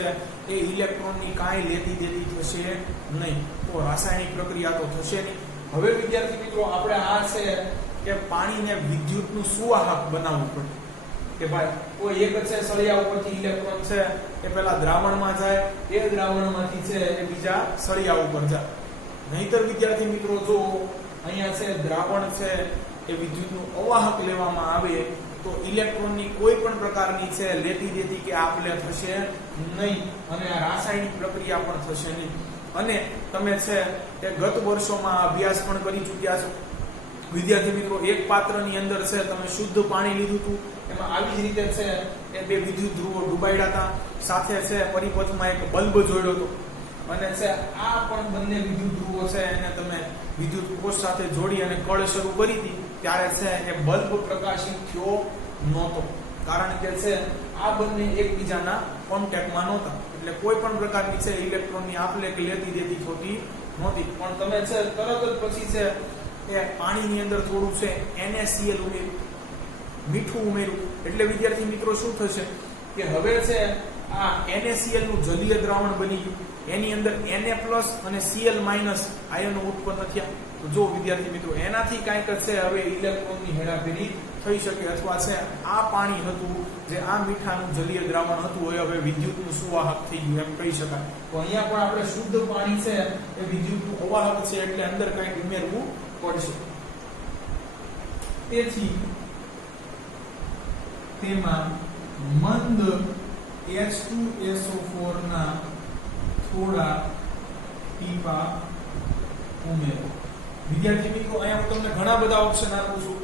એ ઇલેક્ટ્રોનની કાંઈ લેતી દેતી થશે નહીં, તો રાસાયણિક પ્રક્રિયા તો થશે નહીં. હવે વિદ્યાર્થી મિત્રો આપણે આ છે કે પાણીને વિદ્યુતનું સુવાહક બનાવવું પડે કે ભાઈ કોઈ એક છે સળિયા ઉપરથી ઇલેક્ટ્રોન છે એ પેલા દ્રાવણમાં જાય, એ દ્રાવણમાંથી છે એ બીજા સળિયા ઉપર જાય. નહીતર વિદ્યાર્થી મિત્રો જો અહીંયા છે દ્રાવણ છે એ વિદ્યુતનું અવાહક લેવામાં આવે તો ઇલેક્ટ્રોનની કોઈ પણ પ્રકારની છે લેતી દેતી કે આપલે થશે નહીં, અને આ રાસાયણિક પ્રક્રિયા પણ થશે નહીં. અને તમે છે એ ગત વર્ષોમાં અભ્યાસ પણ કરી ચૂક્યા છો વિદ્યાર્થી મિત્રો. એક પાત્રની અંદર છે તમે શુદ્ધ પાણી લીધું હતું, એમાં આવી જ રીતે છે એ બે વિદ્યુત ધ્રુવો ડૂબાડ્યા હતા, સાથે છે પરિપથમાં એક બલ્બ જોડ્યો હતો, અને છે આ પણ બંને વિદ્યુત ધ્રુવો છે એને તમે વિદ્યુત કોષ સાથે જોડી અને કળ શરૂ કરી હતી ત્યારે છે એ બલ્બ પ્રકાશિત થયો નહોતો, કારણ કે છે આ બંને એકબીજાના કોન્ટેક્ટમાં નહોતા, એટલે કોઈ પણ પ્રકારની છે ઇલેક્ટ્રોનની આપલે કે લેતી દેતી થતી નહોતી. પણ તમે છે તરત જ પછી છે એ પાણીની અંદર થોડું છે NaCl ઉમેર્યું, મીઠું ઉમેર્યું, એટલે વિદ્યાર્થી મિત્રો શું થશે કે હવે છે આ NaCl નું જલીય દ્રાવણ બની ગયું, એની અંદર Na+ અને Cl- આયનો ઉત્પન્ન થયા. તો જો વિદ્યાર્થી મિત્રો એનાથી કાંઈક છે હવે ઇલેક્ટ્રોનની હેરાફેરી થઈ શકે, અથવા છે આ પાણી હતું જે આ મીઠાનું જલીય દ્રાવણ હતું એ હવે વિદ્યુતનું સુવાહક થઈ ગયું એમ કહી શકાય. તો અહીંયા પણ આપણે શુદ્ધ પાણી છે એ વિદ્યુતનું અવાહક છે એટલે અંદર કંઈક ઉમેરવું પડશે. તેથી તેમાં મંદ H2SO4 ના થોડા ટીપા ઉમેરો. વિદ્યાર્થી મિત્રો અહીંયા હું તમને ઘણા બધા ઓપ્શન આપું છું,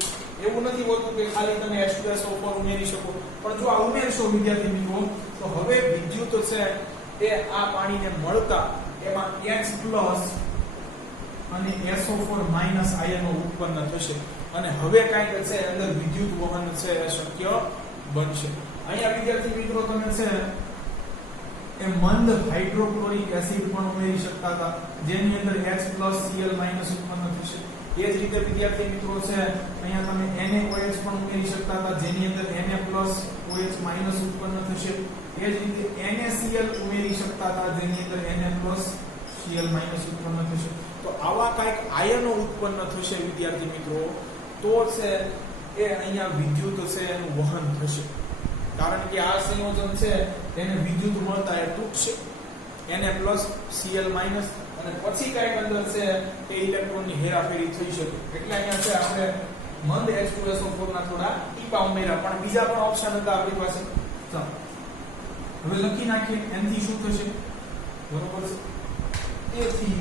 એવું નથી હોતું કે ખાલી તમે H2SO4 ઉમેરી શકો, પણ જો આ ઉમેરશો વિદ્યાર્થી મિત્રો તો હવે વિદ્યુત છે એ આ પાણીને મળતા એમાં H+ અને SO4- આયનો ઉત્પન્ન થશે, અને હવે કાંઈક છે અંદર વિદ્યુત વહન છે એ શક્ય બનશે. અહીંયા વિદ્યાર્થી મિત્રો તમે છે એ મંદ હાઇડ્રોક્લોરિક એસિડ પણ ઉમેરી શકતા હતા, જેની અંદર H+ Cl- ઉત્પન્ન થશે. એ જ રીતે વિદ્યાર્થી મિત્રો છે અહીંયા તમે NaOH પણ ઉમેરી શકતા હતા, જેની અંદર Na+OH- ઉત્પન્ન થશે. એ જ રીતે NaCl ઉમેરી શકતા હતા, જેની અંદર Na+Cl- ઉત્પન્ન થશે. તો આવા કાંઈક આયનો ઉત્પન્ન થશે વિદ્યાર્થી મિત્રો, તો છે એ અહીંયા વિદ્યુત છે એનું વહન થશે, કારણ કે આ સંયોજન છે એને વિદ્યુત મળતા એ તૂટશે, Na+, Cl- અને પછી કાંઈક અંદર છે એ ઇલેક્ટ્રોનની હેરાફેરી થઈ શકે. એટલે અહીંયા છે આપણે મંદ H2SO4 ના થોડા ટીપા ઉમેર્યા, પણ બીજા પણ ઓપ્શન હતા આપણી પાસે. ચાલો હવે લખી નાખીએ એનાથી શું થશે, બરોબર છે. તેથી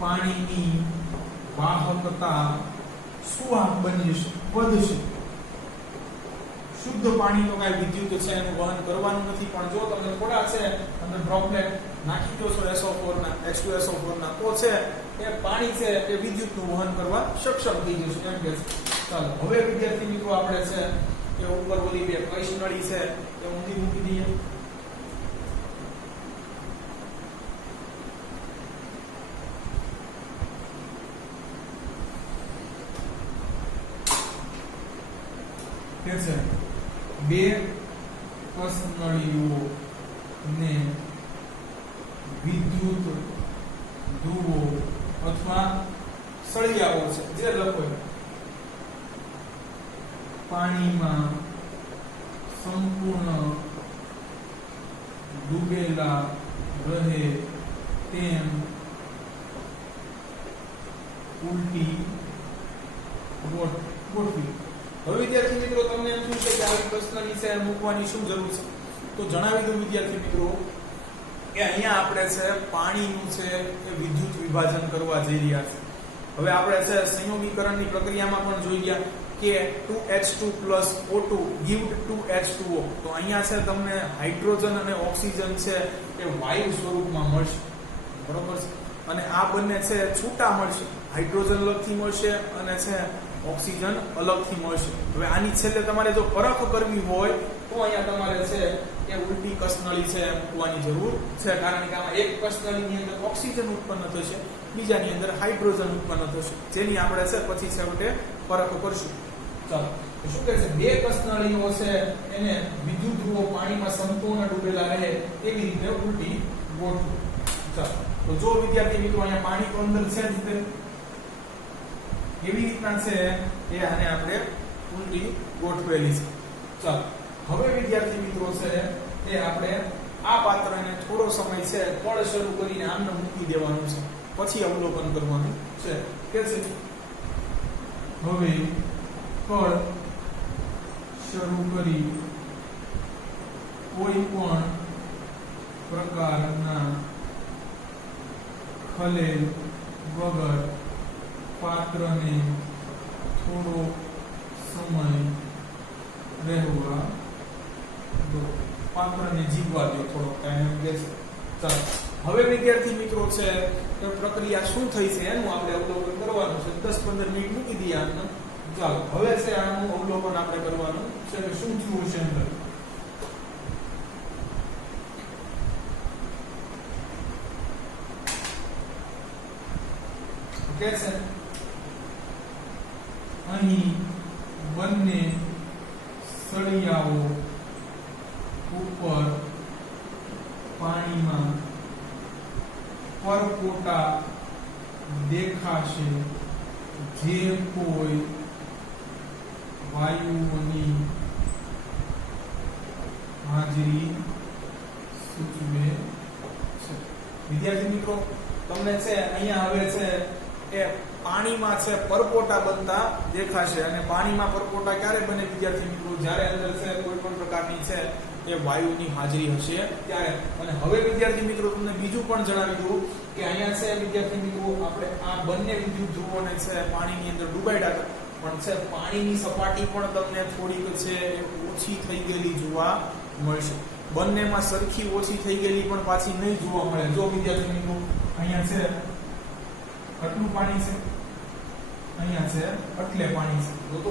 પાણીની વાહકતા સુવાહક બની જશે, વધશે. શુદ્ધ પાણી તો કાંઈ વિદ્યુત છે એનું વહન કરવાનું નથી, પણ જો તમે થોડા છે અંદર ડ્રોપલેટ નાખી દો છો SO4 ના H2SO4 ના, તો છે એ પાણી છે એ વિદ્યુતનું વહન કરવા સક્ષમ થઈ જશે એમ કે. ચાલો હવે વિદ્યાર્થી મિત્રો આપણે છે એ ઉપર ઓલી બે કઈ નળી છે એ ઊંધી મૂકી દઈએ. કે છે બે કસનળીઓ ને વિદ્યુત ધ્રુવો અથવા સળિયાઓ છે જે લખો પાણીમાં સંપૂર્ણ ડૂબેલા રહે તેમ ઉલટી ગોઠવી. હવે વિદ્યાર્થી મિત્રો તમને એમ શું છે કે આવી પ્રશ્નની છે મૂકવાની શું જરૂર છે? તો જણાવી દઉં વિદ્યાર્થી મિત્રો કે અહીંયા આપણે છે પાણીનું છે એ વિદ્યુત વિભાજન કરવા જઈ રહ્યા છે. હવે આપણે છે સંયોગીકરણની પ્રક્રિયામાં પણ જોઈ ગયા કે 2H2 O2 give 2H2O. તો અહીંયા છે તમને હાઇડ્રોજન અને ઓક્સિજન છે એ વાયુ સ્વરૂપમાં મળશે, બરોબર છે. અને આ બંને છે છૂટા મળશે, હાઇડ્રોજન અલગથી મળશે અને છે ઓક્સિજન અલગથી મળશે. હવે આની છેલ્લે તમારે જો પરખ કરવી હોય તો અહીંયા તમારે છે એ ઉલટી કસનળી છે મૂકવાની જરૂર છે, કારણ કે આમાં એક કસનળીની અંદર ઓક્સિજન ઉત્પન્ન થશે, બીજાની અંદર હાઇડ્રોજન ઉત્પન્ન થશે, જેની આપણે છે પછી છેવટે પરખ કરશું. ચાલો, શું કહે છે? બે કસનળીઓ છે એને વિદ્યુત ધ્રુવો પાણીમાં સંપૂર્ણ ડૂબેલા રહે એવી રીતે ઉલટી ગોઠવો. ચાલો, તો જો વિદ્યાર્થી મિત્રો અહીંયા પાણી તો અંદર છે જ તે એવી રીતના છે એ આને આપણે ઉલટી ગોઠવેલી છે. ચાલો, હવે વિદ્યાર્થી મિત્રો છે એ આપણે આ પાત્રને થોડો સમય છે કળ શરૂ કરીને આમને મૂકી દેવાનું છે, પછી અવલોકન કરવાનું છે. કે છે હવે કળ શરૂ કરી કોઈ પણ પ્રકારના ખલેલ વગર પાત્રને થોડો સમય રહેવા દો, પાત્રને જીવવા દો થોડો ટાઈમ દેશે. ચાલો, હવે વિદ્યાર્થી મિત્રો છે એ પ્રક્રિયા શું થઈ છે એનું આપણે અવલોકન કરવાનું છે. 10-15 મિનિટ મૂકી દઈએ આને. ચાલો, હવે છે આનું અવલોકન આપણે કરવાનું છે કે શું થયું છે અંદર. કે છે અહીં બંને સળિયાઓ ઉપર પાણીમાં પરપોટા દેખાશે જે કોઈ વાયુઓની હાજરી સૂચવે છે. વિદ્યાર્થી મિત્રો તમને છે અહીંયા હવે છે એ પાણીમાં છે પરપોટા બનતા દેખાશે. અને પાણીમાં પરપોટા ક્યારે બને વિદ્યાર્થી મિત્રો? જ્યારે અંદર છે કોઈ પણ પ્રકારની છે એ વાયુની હાજરી હશે ત્યારે. અને હવે વિદ્યાર્થી મિત્રો તમને બીજું પણ જણાવી દઉં કે અહીંયા છે વિદ્યાર્થી મિત્રો આપણે આ બંને વિદ્યુત ધ્રુવોને છે પાણીની અંદર ડૂબાડ્યા હતા, પણ છે પાણીની સપાટી પણ તમને થોડીક છે ઓછી થઈ ગયેલી જોવા મળશે. બંનેમાં સરખી ઓછી થઈ ગયેલી પણ પાછી નહીં જોવા મળે. જો વિદ્યાર્થી મિત્રો અહીંયા છે આટલું પાણી છે, અહીંયા છે એટલે પાણી છે, તો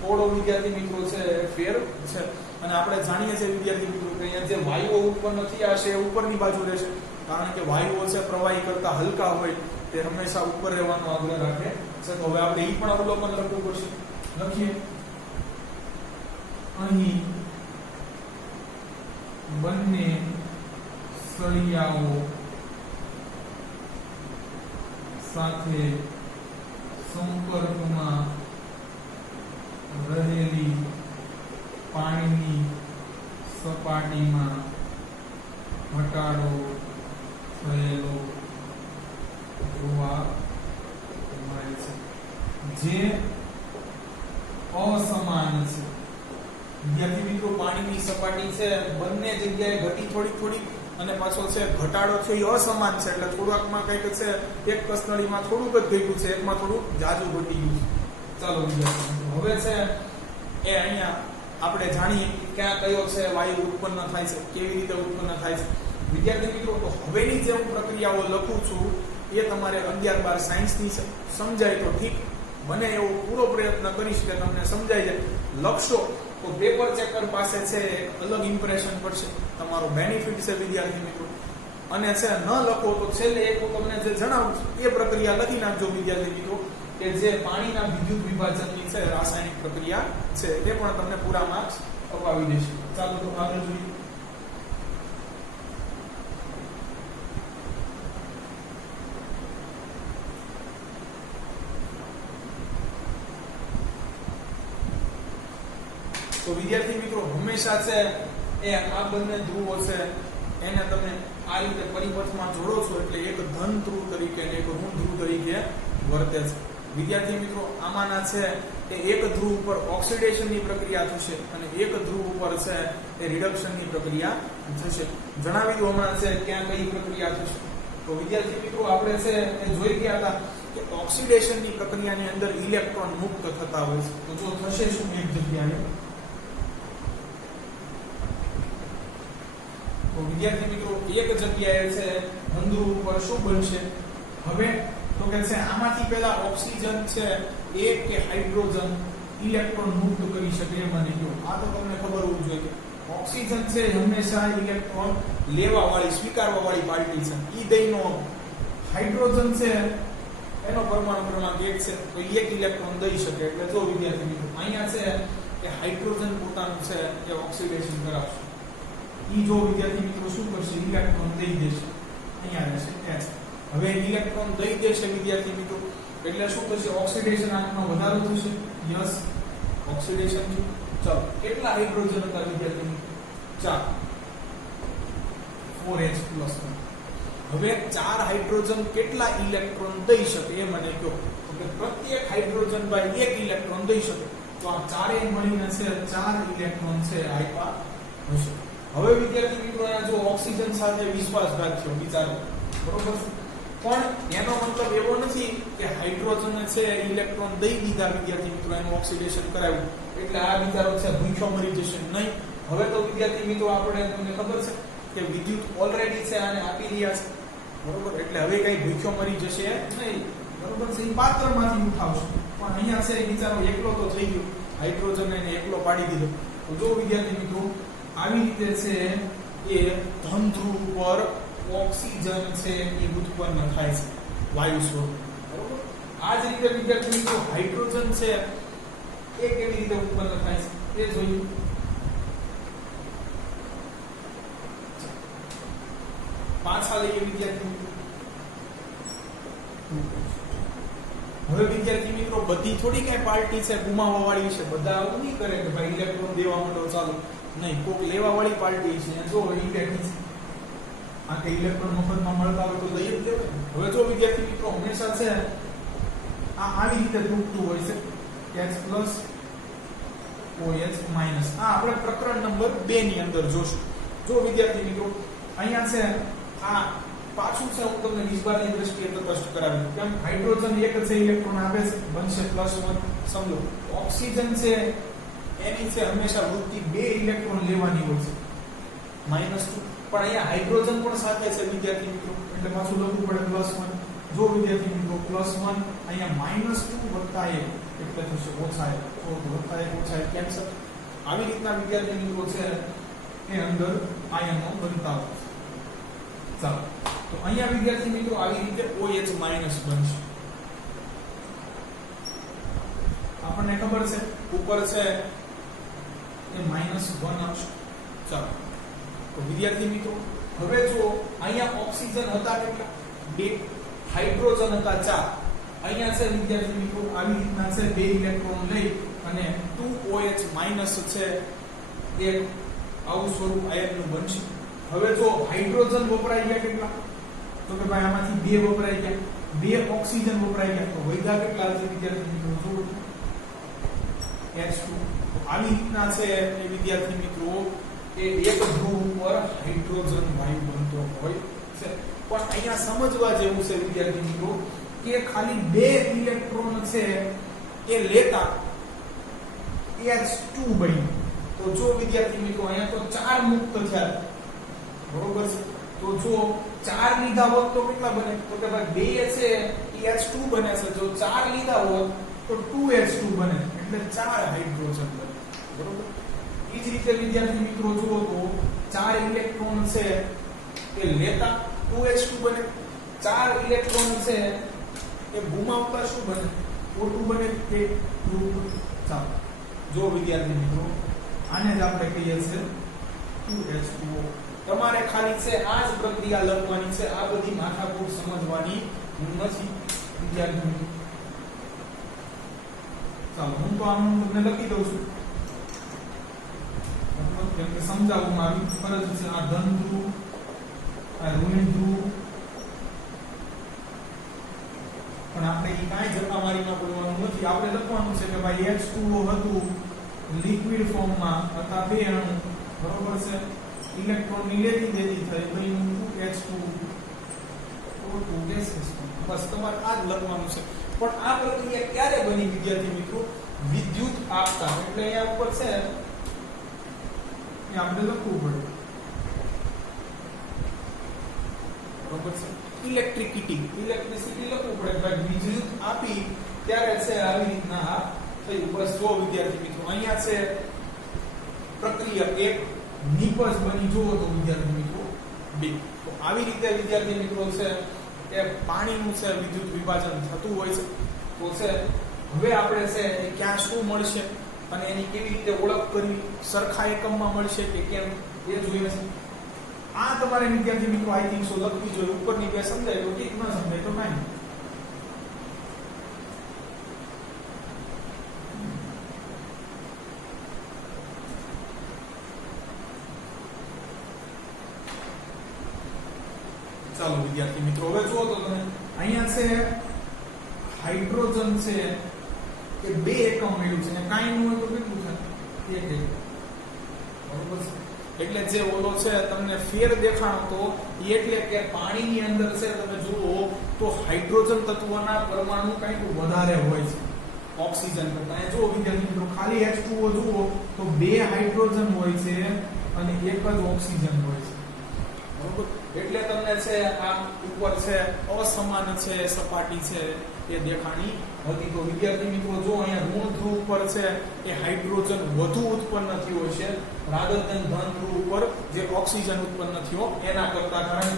થોડો વિદ્યાર્થી મિત્રો છે ફેર છે. અને આપણે જાણીએ છીએ વિદ્યાર્થી મિત્રો કે અહીંયા જે વાયુઓ ઉત્પન્ન થયા છે એ ઉપરની બાજુ રહેશે, કારણ કે વાયુઓ છે પ્રવાહી કરતા હલકા હોય, તે હંમેશા ઉપર રહેવાનો આગ્રહ રાખે છે. તો હવે આપણે એ પણ અવલોકન લખવું પડશે. લખીએ અહીં બંને સળિયાઓ સાથે સંપર્કમાં રહેલી પાણીની સપાટીમાં ઘટાડો થયેલો જોવા મળે છે, જે અસમાન છે. વિદ્યાર્થી મિત્રો પાણીની સપાટી છે બંને જગ્યાએ ઘટી થોડી અને પાછો છે ઘટાડો છે એ અસમાન છે. એટલે થોડાકમાં કંઈક છે એક કસનળીમાં થોડુંક જ ઘટ્યું છે, એકમાં થોડુંક જાજુ ઘટી ગયું છે. ચાલો વિદ્યાર્થી હવે છે એ અહીંયા આપણે જાણીએ ક્યાં કયો છે વાયુ ઉત્પન્ન થાય છે, કેવી રીતે ઉત્પન્ન થાય છે. વિદ્યાર્થી મિત્રો તો હવેની જે હું પ્રક્રિયાઓ લખું છું એ તમારે 11-12 સાયન્સની છે, સમજાય તો ઠીક, મને એવો પૂરો પ્રયત્ન કરીશ કે તમને સમજાય જાય. લખશો તો પેપર ચેકર પાસે છે એક અલગ ઇમ્પ્રેશન પડશે, તમારો બેનિફિટ છે વિદ્યાર્થી મિત્રો. અને છે ન લખો તો છેલ્લે એક હું તમને જે જણાવું છું એ પ્રક્રિયા લખી નાખજો વિદ્યાર્થી મિત્રો, કે જે પાણીના વિદ્યુત વિભાજનની છે રાસાયણિક પ્રક્રિયા છે, તે પણ તમને પૂરા માર્ક્સ અપાવી દેશે. ચાલો તો આગળ જોઈએ. તો વિદ્યાર્થી મિત્રો હંમેશા છે એ આ બંને ધ્રુવો છે એને તમે આ રીતે પરિપથમાં જોડો છો એટલે એક ધન ધ્રુવ તરીકે અને એક ઋણ ધ્રુવ તરીકે વર્તે છે. વિદ્યાર્થી મિત્રો આમાંના છે એ એક ધ્રુવ ઉપર ઓક્સિડેશનની પ્રક્રિયા થશે અને એક ધ્રુવ ઉપર છે એ રિડક્શનની પ્રક્રિયા થશે. જણાવી દઉં હમણાં છે ક્યાં કઈ પ્રક્રિયા થશે. તો વિદ્યાર્થી મિત્રો આપણે છે એ જોઈ ગયા હતા કે ઓક્સિડેશનની પ્રક્રિયાની અંદર ઇલેક્ટ્રોન મુક્ત થતા હોય છે. તો જો થશે શું એક જગ્યાએ, તો વિદ્યાર્થી મિત્રો એક જગ્યાએ છે ધન ઉપર શું બનશે હવે, તો કે છે આમાંથી પહેલા ઓક્સિજન છે એક કે હાઇડ્રોજન ઇલેક્ટ્રોન મુક્ત કરી શકે એમ મને કહો. આ તો તમને ખબર હોવું જોઈએ કે ઓક્સિજન છે હંમેશા ઇલેક્ટ્રોન લેવા વાળી સ્વીકારવા વાળી પાર્ટી છે. ઈ દઈનો હાઇડ્રોજન છે એનો પરમાણુ ક્રમાંક 1 છે તો એક ઇલેક્ટ્રોન દઈ શકે. એટલે જો વિદ્યાર્થી મિત્રો અહીંયા છે કે હાઇડ્રોજન પોતાનું છે એ ઓક્સિડેશન કરાવશે. ઈ જો વિદ્યાર્થી મિત્રો શું કરશે, ઇલેક્ટ્રોન દઈ દેશે, અહીંયા રહેશે H. હવે ઇલેક્ટ્રોન દઈ દેશે વિદ્યાર્થી મિત્રો એટલે શું થશે, ઓક્સિડેશન આંકમાં વધારો થશે. યસ, ઓક્સિડેશન થયું. ચાલો કેટલા હાઇડ્રોજન હતા વિદ્યાર્થી મિત્રો? 4, 4H+1. હવે 4 હાઇડ્રોજન કેટલા ઇલેક્ટ્રોન દઈ શકે એ મને કહો. તો કે પ્રત્યેક હાઇડ્રોજન બાય એક ઇલેક્ટ્રોન દઈ શકે. તો આ ચારેય મળીને છે 4 ઇલેક્ટ્રોન છે આપ્યા હશે. હવે વિદ્યાર્થી મિત્રો જો ઓક્સિજન સાથે વિશ્વાસઘાત થયો વિચારો, બરોબર છે, પણ એનો મતલબ એવો નથી કે હાઇડ્રોજન છે ઇલેક્ટ્રોન દઈ દીધા વિદ્યાર્થી મિત્રો એનું ઓક્સિડેશન કરાવ્યું એટલે આ વિચારો છે ભૂખ્યો મરી જશે, નહીં. હવે તો વિદ્યાર્થી મિત્રો આપણે તમને ખબર છે કે વિદ્યુત ઓલરેડી છે આને આપી રહ્યા છે, બરોબર, એટલે હવે કઈ ભૂખ્યો મરી જશે નહીં, બરોબર છે. એ પાત્રમાંથી ઉઠાવશે, પણ અહીંયા છે વિચારો એકલો તો થઈ ગયો, હાઇડ્રોજન એને એકલો પાડી દીધો. તો જો વિદ્યાર્થી મિત્રો આવી રીતે છે એ ધન ધ્રુવ પર ઓક્સિજન છે એ ઉત્પન્ન થાય છે વાયુ સ્વરૂપ, બરોબર. આ જ રીતે વિદ્યાર્થી મિત્રો હાઇડ્રોજન છે એ કેવી રીતે ઉત્પન્ન થાય છે તે જોઈએ. પાછા લઈએ વિદ્યાર્થી મિત્રો. હવે વિદ્યાર્થી મિત્રો બધી થોડી કઈ પાર્ટી છે ગુમાવવા વાળી છે, બધા આવું નહીં કરે કે ભાઈ ઇલેક્ટ્રોન દેવા માંડો ચાલો, નહીં. કોક લેવા વાળી પાર્ટી છે જો ઇલેક્ટ્રોન આ કે ઇલેક્ટ્રોન મફતમાં મળતા હોય તો લઈ જ દેવાય. હવે જો વિદ્યાર્થી મિત્રો હંમેશા છે આ આવી રીતે તૂટતું હોય છે H+ OH-. આ આપણે પ્રકરણ નંબર 2 ની અંદર જોશું. જો વિદ્યાર્થી મિત્રો અહીંયા છે આ પાછું છે હું તમને વિસ્બારની દ્રષ્ટિએ તટસ્થ કરાવી દઉં. કેમ, હાઇડ્રોજન એક છે ઇલેક્ટ્રોન આપે છે, બનશે +1. સમજો ઓક્સિજન છે એની છે હંમેશા વૃત્તિ 2 ઇલેક્ટ્રોન લેવાની હોય છે -2, પણ અહીંયા હાઇડ્રોજન પણ સાથે છે વિદ્યાર્થી મિત્રો એટલે પાછું લખવું પડે +1. જો વિદ્યાર્થી મિત્રો +1 અહીંયા -2 + 1 એટલે થશે -1. તો +1 -1 કેન્સલ. આવી રીતના વિદ્યાર્થી મિત્રો છે એ અંદર આયનો બનતા હોય છે. ચાલો તો અહીંયા વિદ્યાર્થી મિત્રો આવી રીતે OH- બનશે. આપણને ખબર છે ઉપર છે એ -1 આવશે. ચાલો તો વિદ્યાર્થી મિત્રો હવે જો અહીંયા ઓક્સિજન હતા કેટલા? 2, હાઇડ્રોજન હતા 4. અહીંયા છે વિદ્યાર્થી મિત્રો આવી રીતના છે 2 ઇલેક્ટ્રોન લઈ અને 2OH- છે એક આવું સ્વરૂપ આયનનું બનશે. હવે જો હાઇડ્રોજન વપરાઈ ગયા કેટલા? તો કે ભાઈ આમાંથી 2 વપરાઈ ગયા, 2 ઓક્સિજન વપરાઈ ગયા, તો વધ્યા કેટલા છે વિદ્યાર્થી મિત્રો? જો H2. તો આવી રીતના છે એ વિદ્યાર્થી મિત્રો એ એક ધ્રુવ ઉપર હાઇડ્રોજન વાયુ બનતો હોય છે. પણ અહીંયા સમજવા જેવું છે વિદ્યાર્થી મિત્રો કે ખાલી 2 ઇલેક્ટ્રોન છે એ લેતા H2 બન્યું. તો જો વિદ્યાર્થી મિત્રો અહીંયા તો 4 મુક્ત થયા, બરોબર છે. તો જો 4 લીધા હોત તો કેટલા બને? તો કે ભાઈ 2 છે એ H2 બને છે, જો 4 લીધા હોત તો 2H2 બને એટલે 4 હાઇડ્રોજન બને, બરોબર. એ જ રીતે વિદ્યાર્થી મિત્રો જુઓ તો 4 ઇલેક્ટ્રોન છે એ લેતા 2H2 બને, 4 ઇલેક્ટ્રોન છે એ ગુમાવતા શું બને? O2 બને તે ગ્રુપ. ચાલો જો વિદ્યાર્થી મિત્રો આને જ આપણે કહીએ છીએ 2H2O. તમારે ખાલી છે આ જ પ્રક્રિયા લખવાની છે, આ બધી માથાકૂટ સમજવાની નથી વિદ્યાર્થી મિત્રો. ચાલો હું તો આમ તમને લખી દઉં છું કેમ કે સમજાવવું મારી ફરજ છે. આ ધન ધ્રુવ, આ ઋણ ધ્રુવ, પણ આપણે એ કાંઈ જથ્થામારીમાં બોલવાનું નથી. આપણે લખવાનું છે કે ભાઈ H2O હતું લિક્વિડ ફોર્મમાં હતા બે અણુ, બરોબર છે, ઇલેક્ટ્રોનની લેતી દેતી થઈ બન્યું 2H2O2 ગેસીસ. બસ તમારે આ જ લખવાનું છે. પણ આ પ્રક્રિયા ક્યારે બની વિદ્યાર્થી મિત્રો? વિદ્યુત આપતા. એટલે અહીંયા ઉપર છે આપણે લખવું પડે, બરોબર છે, ઇલેક્ટ્રિસિટી લખવું પડે. ભાઈ વિદ્યુત આપી ત્યારે છે આવી રીતના આ થયું. બસ જો વિદ્યાર્થી મિત્રો અહીંયા છે પ્રક્રિયા એક, નિપજ બની જુઓ તો વિદ્યાર્થી મિત્રો બે. તો આવી રીતે વિદ્યાર્થી મિત્રો છે એ પાણીનું છે વિદ્યુત વિભાજન થતું હોય છે. તો છે હવે આપણે છે ક્યાં શું મળશે અને એની કેવી રીતે ઓળખ કરવી, સરખા એકમમાં મળશે કે કેમ એ જોઈએ છે. આ તમારે વિદ્યાર્થી મિત્રો આઈ થિંક સો લખવી જોઈએ. ઉપરની બે સમજાય તો ઠીક, ન સમજાય તો કાંઈ. ચાલો વિદ્યાર્થી મિત્રો હવે જુઓ તો તમે અહીંયા છે હાઇડ્રોજન છે કે 2 એકમ મળ્યું છે, કાંઈ ન હોય તો કેટલું થાય? 1 એકમ, બરોબર છે. એટલે જે ઓલો છે તમને ફેર દેખાણો તો એટલે કે પાણીની અંદર છે તમે જુઓ તો હાઇડ્રોજન તત્વના પરમાણુ કંઈક વધારે હોય છે ઓક્સિજન કરતા. જો વિદ્યાર્થી મિત્રો ખાલી H2O જુઓ તો 2 હાઇડ્રોજન હોય છે અને 1 જ ઓક્સિજન હોય છે, બરોબર. એટલે તમને છે આ ઉપર છે અસમાન છે સપાટી છે એ દેખાણી હતી. તો વિદ્યાર્થી મિત્રો જો અહીંયા ઋણ ધ્રુવ ઉપર છે એ હાઇડ્રોજન વધુ ઉત્પન્ન થયો છે રાધર ધન ધન ધ્રુવ ઉપર જે ઓક્સિજન ઉત્પન્ન થયો એના કરતા. કારણ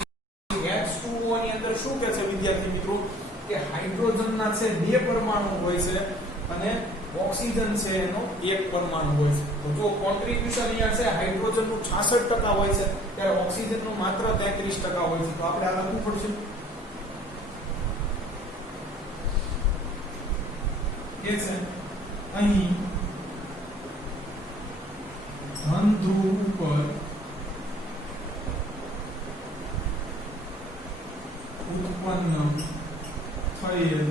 કે H2O ની અંદર શું કહે છે વિદ્યાર્થી મિત્રો કે હાઇડ્રોજનના છે 2 પરમાણુ હોય છે અને ઓક્સિજન છે એનો 1 પરમાણુ હોય છે. તો જો કોન્ટ્રીબ્યુશન અહીંયા છે હાઇડ્રોજનનું 66% હોય છે ત્યારે ઓક્સિજનનું માત્ર 33% હોય છે. તો આપણે આ લખવું પડશે કે છે અહીં ધન ધ્રુવ ઉપર ઉત્પન્ન થયેલ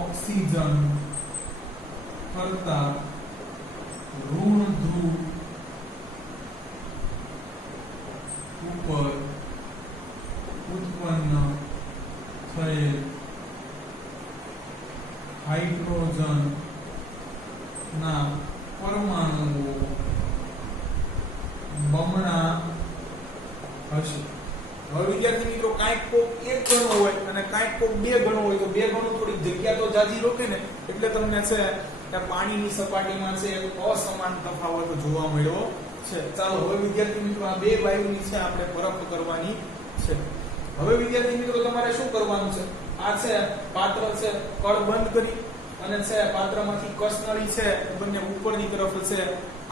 ઓક્સિજન કરતા ઋણ ધ્રુવ ઉપર ઉત્પન્ન થયેલ હાઇડ્રોજન ના પરમાણુઓ બમણા હશે. હવે વિદ્યાર્થી મિત્રો કાંઈક કોક 1 ગણો હોય અને કાંઈક કોક 2 ગણો હોય તો 2 ગણો થોડીક જગ્યા તો જાજી રોકે ને, એટલે તમને છે કે પાણીની સપાટીમાં છે અસમાન તફાવત જોવા મળ્યો છે. ચાલો હવે વિદ્યાર્થી મિત્રો આ 2 વાયુની છે આપણે પરખ કરવાની છે. હવે વિદ્યાર્થી મિત્રો તમારે શું કરવાનું છે? આ છે પાત્ર છે કળ બંધ કરી અને છે પાત્રમાંથી કસનળી છે બંને ઉપરની તરફ છે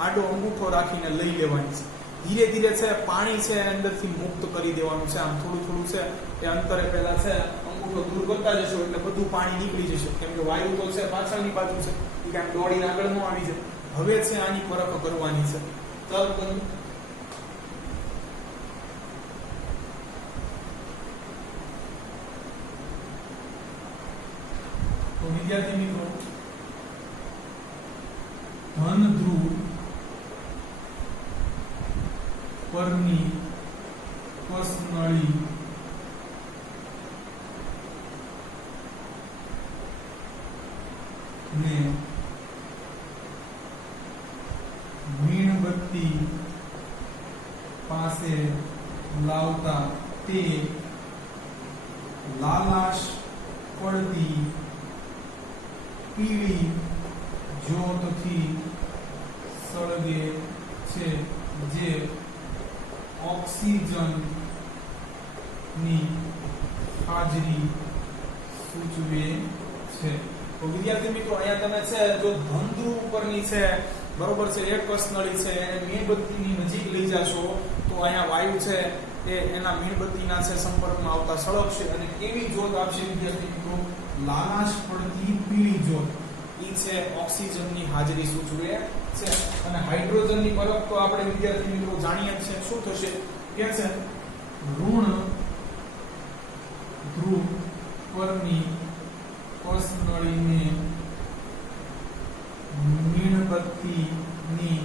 આડો અંગૂઠો રાખીને લઈ લેવાની છે. ધીરે ધીરે છે પાણી છે અંદરથી મુક્ત કરી દેવાનું છે. આમ થોડું થોડું છે એ અંતરે પહેલા છે અંગૂઠો દૂર કરતા જશો એટલે બધું પાણી નીકળી જશે, કેમ કે વાયુ તો છે પાછળની બાજુ છે, એ કાંઈ દોડીને આગળ ન આવી જાય. હવે છે આની પરખ કરવાની છે. ચાલો બંધ. તો વિદ્યાર્થી મિત્રો ધન ધ્રુવ પરની કસનળી ને મીણબત્તી પાસે લાવતા તે લાલાશ પડતી પીળી જ્યોતથી સળગે છે, જે ઓક્સિજનની હાજરી સૂચવે છે. તો વિદ્યાર્થી મિત્રો અહીંયા તમે છે જો ધનધ્રુવ ઉપરની છે બરોબર છે એક કસનળી છે એને મીણબત્તીની નજીક લઈ જાશો તો અહીંયા વાયુ છે એ એના મીણબત્તીના છે સંપર્કમાં આવતા સળગશે અને કેવી જ્યોત આપશે વિદ્યાર્થી મિત્રો? લાલાશ પડતી પીળી જ્યોત. ઈ છે ઓક્સિજનની હાજરી સૂચવે છે. અને હાઇડ્રોજનની પરખ તો આપણે વિદ્યાર્થી મિત્રો જાણીએ છે શું થશે કે છે ઋણ ધ્રુવ પરની કસનળીને મીણબત્તીની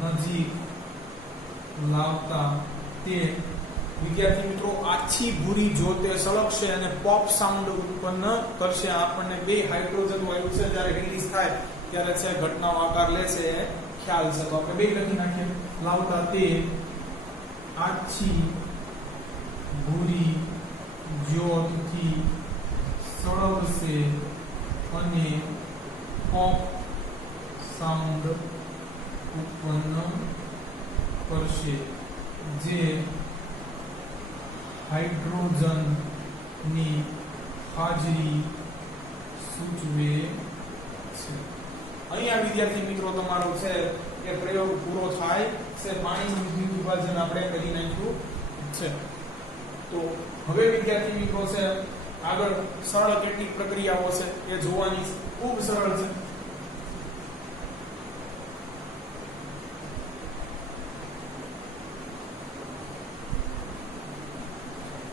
નજીક લાવતા તે વિદ્યાર્થી મિત્રો આછી ભૂરી જ્યોતે સળગશે અને પોપ સાઉન્ડ ઉત્પન્ન કરશે. આપણને બે હાઇડ્રોજન વાયુ છે જ્યારે રિલીઝ થાય ત્યારે છે ઘટનાનો આકાર લેશે ખ્યાલ છે. તો આપણે બે લખી નાખીએ. લાવતા તે આછી ભૂરી જ્યોતથી સળગશે અને પોપ સાઉન્ડ ઉત્પન્ન કરશે જે હાઇડ્રોજનની હાજરી સૂચવે છે. અહીંયા વિદ્યાર્થી મિત્રો તમારો છે એ પ્રયોગ પૂરો થાય છે. પાણીનું વિદ્યુત વિભાજન આપણે કરી નાખ્યું છે. તો હવે વિદ્યાર્થી મિત્રો છે આગળ સરળ કેટલીક પ્રક્રિયાઓ છે એ જોવાની ખૂબ સરળ છે.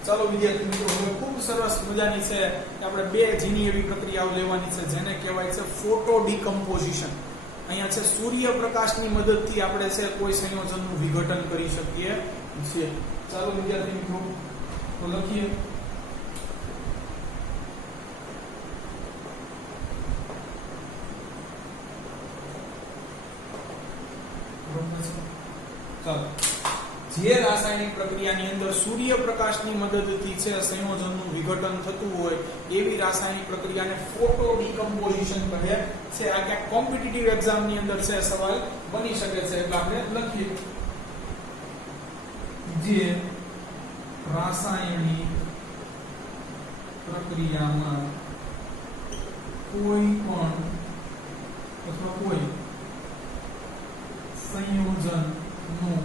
ચાલો વિદ્યાર્થી મિત્રો હવે ખૂબ સરસ મજાની છે કે આપણે બે ઝીણી એવી પ્રક્રિયાઓ લેવાની છે જેને કહેવાય છે ફોટો ડિકમ્પોઝિશન. અહીંયા છે સૂર્યપ્રકાશની મદદથી આપણે છે કોઈ સંયોજનનું વિઘટન કરી શકીએ છીએ. ચાલો વિદ્યાર્થી મિત્રો તો લખીએ. ચાલો જે રાસાયણિક પ્રક્રિયાની અંદર સૂર્યપ્રકાશની મદદથી છે સંયોજનનું વિઘટન થતું હોય એવી રાસાયણિક પ્રક્રિયાને ફોટો ડિકમ્પોઝિશન કહે છે. આ ક્યાંક કોમ્પિટિટિવ એક્ઝામની અંદર છે સવાલ બની શકે છે એટલે આપણે લખીએ જે રાસાયણિક પ્રક્રિયામાં કોઈ પણ અથવા કોઈ સંયોજનનું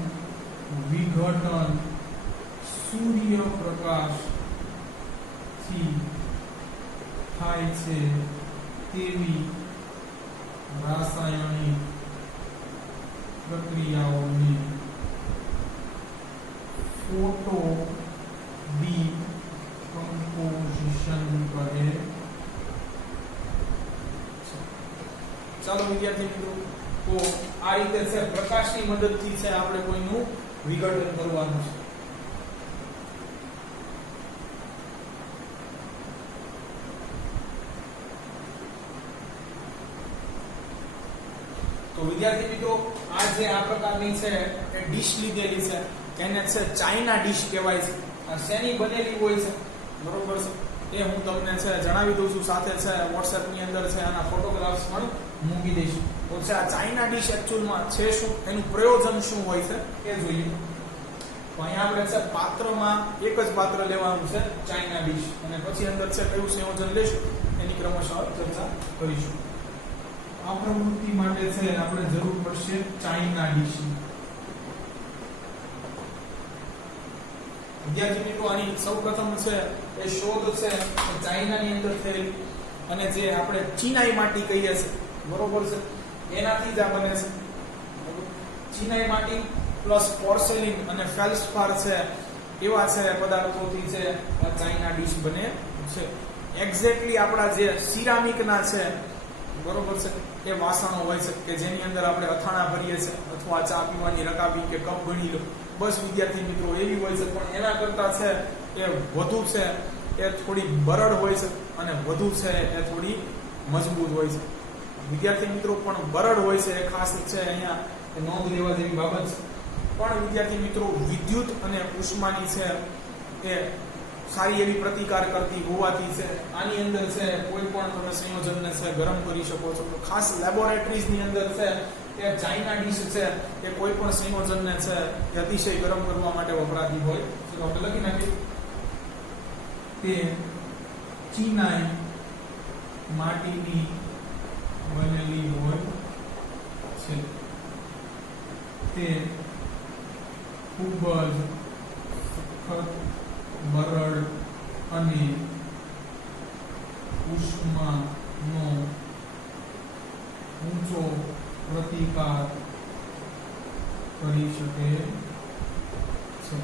વિઘટન સૂર્યપ્રકાશથી થાય છે તેવી રાસાયણિક પ્રક્રિયાઓને ફોટો ડિકમ્પોઝિશન કહે. ચાલો વિદ્યાર્થી મિત્રો તો આ રીતે છે પ્રકાશની મદદથી છે આપણે કોઈનું વિઘટન કરવાનું છે. તો વિદ્યાર્થી મિત્રો આ જે આ પ્રકારની છે એ ડીશ લીધેલી છે એને છે ચાઇના ડીશ કહેવાય છે. આ શેની બનેલી હોય છે બરોબર છે એ હું તમને છે જણાવી દઉં છું. સાથે છે WhatsApp ની અંદર છે આના ફોટોગ્રાફ્સ પણ મૂકી દઈશ. તો છે આ ચાઇના ડીશ એક્ચ્યુઅલમાં છે શું, એનું પ્રયોજન શું હોય છે એ જોઈએ. તો અહીંયા આપણે છે પાત્રમાં એક જ પાત્ર લેવાનું છે ચાઇના ડીશ અને પછી અંદર છે કયું સંયોજન લેશું એની ક્રમશઃ ચર્ચા કરીશું. આ પ્રવૃત્તિ માટે છે આપણે જરૂર પડશે ચાઇના ડીશની. વિદ્યાર્થી મિત્રો આની સૌપ્રથમ છે એ શોધ છે ચાઇનાની અંદર થયેલી અને જે આપણે ચીનાઈ માટી કહીએ છીએ બરોબર છે એનાથી જ આ બને છે. ચીનાઈ માટી પ્લસ પોર્સેલિન અને ફેલ્સપાર છે એવા છે પદાર્થોથી છે ચાઇના ડીશ બને છે. એક્ઝેક્ટલી આપણા જે સિરામિકના છે બરોબર છે એ વાસણો હોય છે કે જેની અંદર આપણે અથાણા ભરીએ છીએ અથવા ચા પીવાની રકાબી કે કપ ગણી લો બસ વિદ્યાર્થી મિત્રો એવી હોય છે. પણ એના કરતા છે એ વધુ છે એ થોડી બરડ હોય છે અને વધુ છે એ થોડી મજબૂત હોય છે. વિદ્યાર્થી મિત્રો પણ બરડ હોય છે એ ખાસ છે અહીંયા નોંધ લેવા જેવી બાબત છે. પણ વિદ્યાર્થી મિત્રો વિદ્યુત અને ઉષ્માની છે એ સારી એવી પ્રતિકાર કરતી હોવાથી છે આની અંદર છે કોઈ પણ તમે સંયોજનને છે ગરમ કરી શકો છો. તો ખાસ લેબોરેટરીઝ ની અંદર છે એ ચાઇના ડીશ છે એ કોઈ પણ સંયોજનને છે એ અતિશય ગરમ કરવા માટે વપરાતી હોય. તો આપણે લખી નાખીએ તે ચિનાઈ માટીની બનેલી હોય છે તે ખૂબ જ સખત બરડ અને ઉષ્માનો ઊંચો પ્રતિકાર કરી શકે છે.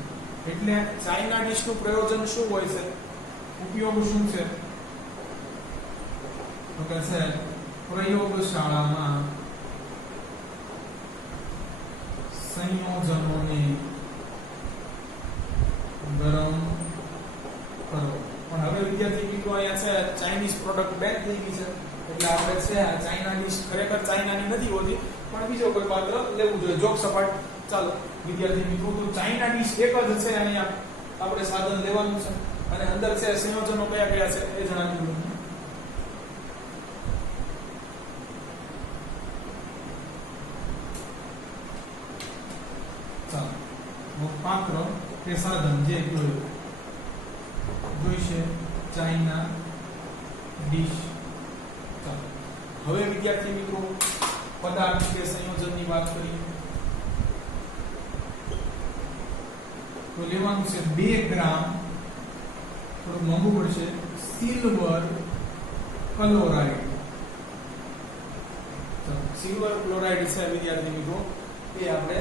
એટલે ચાઇના ડીશનું પ્રયોજન શું હોય છે, ઉપયોગ શું છે, તો કે છે પ્રયોગશાળામાં સંયોજનોને ગરમ કરો. પણ હવે વિદ્યાર્થી મિત્રો અહીંયા છે ચાઇનીઝ પ્રોડક્ટ બેન થઈ ગઈ છે, એટલે આપણે છે આ ચાઇના ડીશ ખરેખર ચાઇનાની નથી હોતી, પણ બીજો કોઈ પાત્ર લેવું જોઈએ. જોક સપાટ. ચાલો વિદ્યાર્થી મિત્રો, તો ચાઇના ડીશ એક જ છે, અહીંયા આપણે સાધન લેવાનું છે અને અંદર છે સંયોજનો કયા કયા છે એ જણાવી દઉં. ચાલો પાત્ર કે સાધન જે જોઈશે ચાઇના ડીશ. ચાલો હવે વિદ્યાર્થી મિત્રો પદાર્થ કે સંયોજનની વાત કરીએ તો લેવાનું છે 2 ગ્રામ, થોડું મોંઘું પડશે, સિલ્વર ક્લોરાઇડ. સિલ્વર ક્લોરાઇડ છે વિદ્યાર્થી મિત્રો, એ આપણે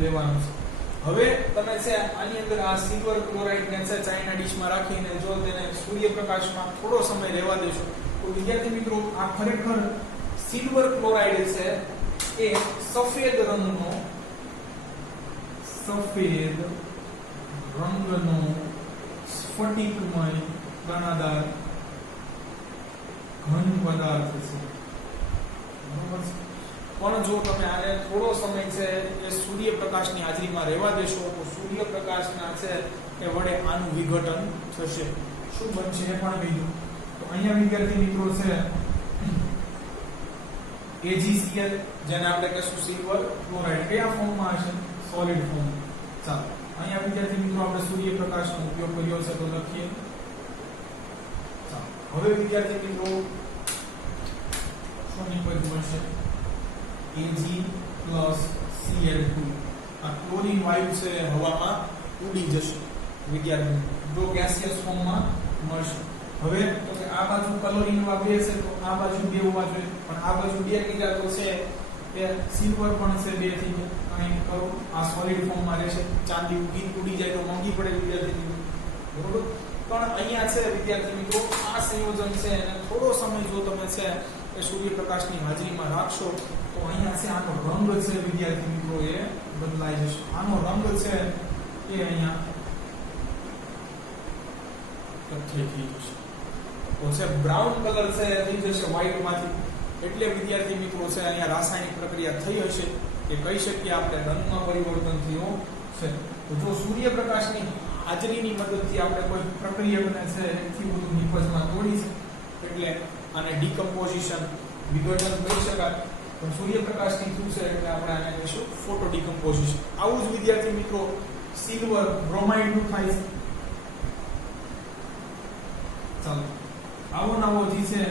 લેવાનું છે. હવે તમે છે આની અંદર આ સિલ્વર ક્લોરાઇડ ને છે ચાઇના ડીશમાં રાખીને જો તેને સૂર્યપ્રકાશમાં થોડો સમય રહેવા દેશો તો વિદ્યાર્થી મિત્રો આ ખરેખર સિલ્વર ક્લોરાઇડ છે એ સફેદ રંગનો સ્ફટિકમય દાણાદાર ઘન પદાર્થ છે. બરોબર છે. પણ જો તમે આને થોડો સમય છે એ સૂર્યપ્રકાશની હાજરીમાં રહેવા દેશો તો સૂર્યપ્રકાશના છે એ વડે આનું વિઘટન થશે. શું બનશે એ પણ બીજું. તો અહીંયા વિદ્યાર્થી મિત્રો છે AgCl જેને આપણે કહીશું સિલ્વર ક્લોરાઇડ, કયા ફોર્મમાં હશે? Solid form. ચાલો અહીંયા વિદ્યાર્થી મિત્રો આપણે સૂર્યપ્રકાશનો ઉપયોગ કર્યો છે તો લખીએ. ચાલો હવે વિદ્યાર્થી મિત્રો શું નિપજ મળશે? Ag+Cl2. આ ક્લોરીન વાયુ છે હવામાં ઉડી જશે વિદ્યાર્થી, જો ગેસિયસ ફોર્મમાં મળશે. હવે તો કે આ બાજુ ક્લોરીન વા 2 છે તો આ બાજુ 2 હોવા જોઈએ, પણ આ બાજુ 2 કીધા તો છે એ સિલ્વર પણ છે 2 થી અહીં કરો. આ સોલિડ ફોર્મમાં રહેશે. ચાંદી ઉડી જાય તો મોંઘી પડે વિદ્યાર્થી મિત્રો, બરોબર. પણ અહીંયા છે વિદ્યાર્થી મિત્રો આ સંયોજન છે અને થોડો સમય જો તમે છે એ સૂર્યપ્રકાશની હાજરીમાં રાખશો તો અહીંયા છે આનો રંગ છે વિદ્યાર્થી મિત્રો એ બદલાઈ જશે. આનો રંગ છે એ અહીંયા કથ્થઈ થઈ જશે. તો છે બ્રાઉન કલર છે થઈ જશે વ્હાઈટ માંથી. એટલે વિદ્યાર્થી મિત્રો છે અહીંયા રાસાયણિક પ્રક્રિયા થઈ હશે કે કહી શકીએ આપણે રંગમાં પરિવર્તન થયું છે. તો જો સૂર્યપ્રકાશની હાજરીની મદદથી આપણે કોઈ પ્રક્રિયાને છે એટલી બધું નિપજમાં તોડી છે એટલે આને ડીકમ્પોઝિશન વિઘટન કરી શકાય. પણ સૂર્યપ્રકાશની થયું છે એટલે આપણે આને કહીશું ફોટો ડીકમ્પોઝિશન. આવું જ વિદ્યાર્થી મિત્રો સિલ્વર બ્રોમાઇડ નું થાય છે. ચાલો આવો નવો જે છે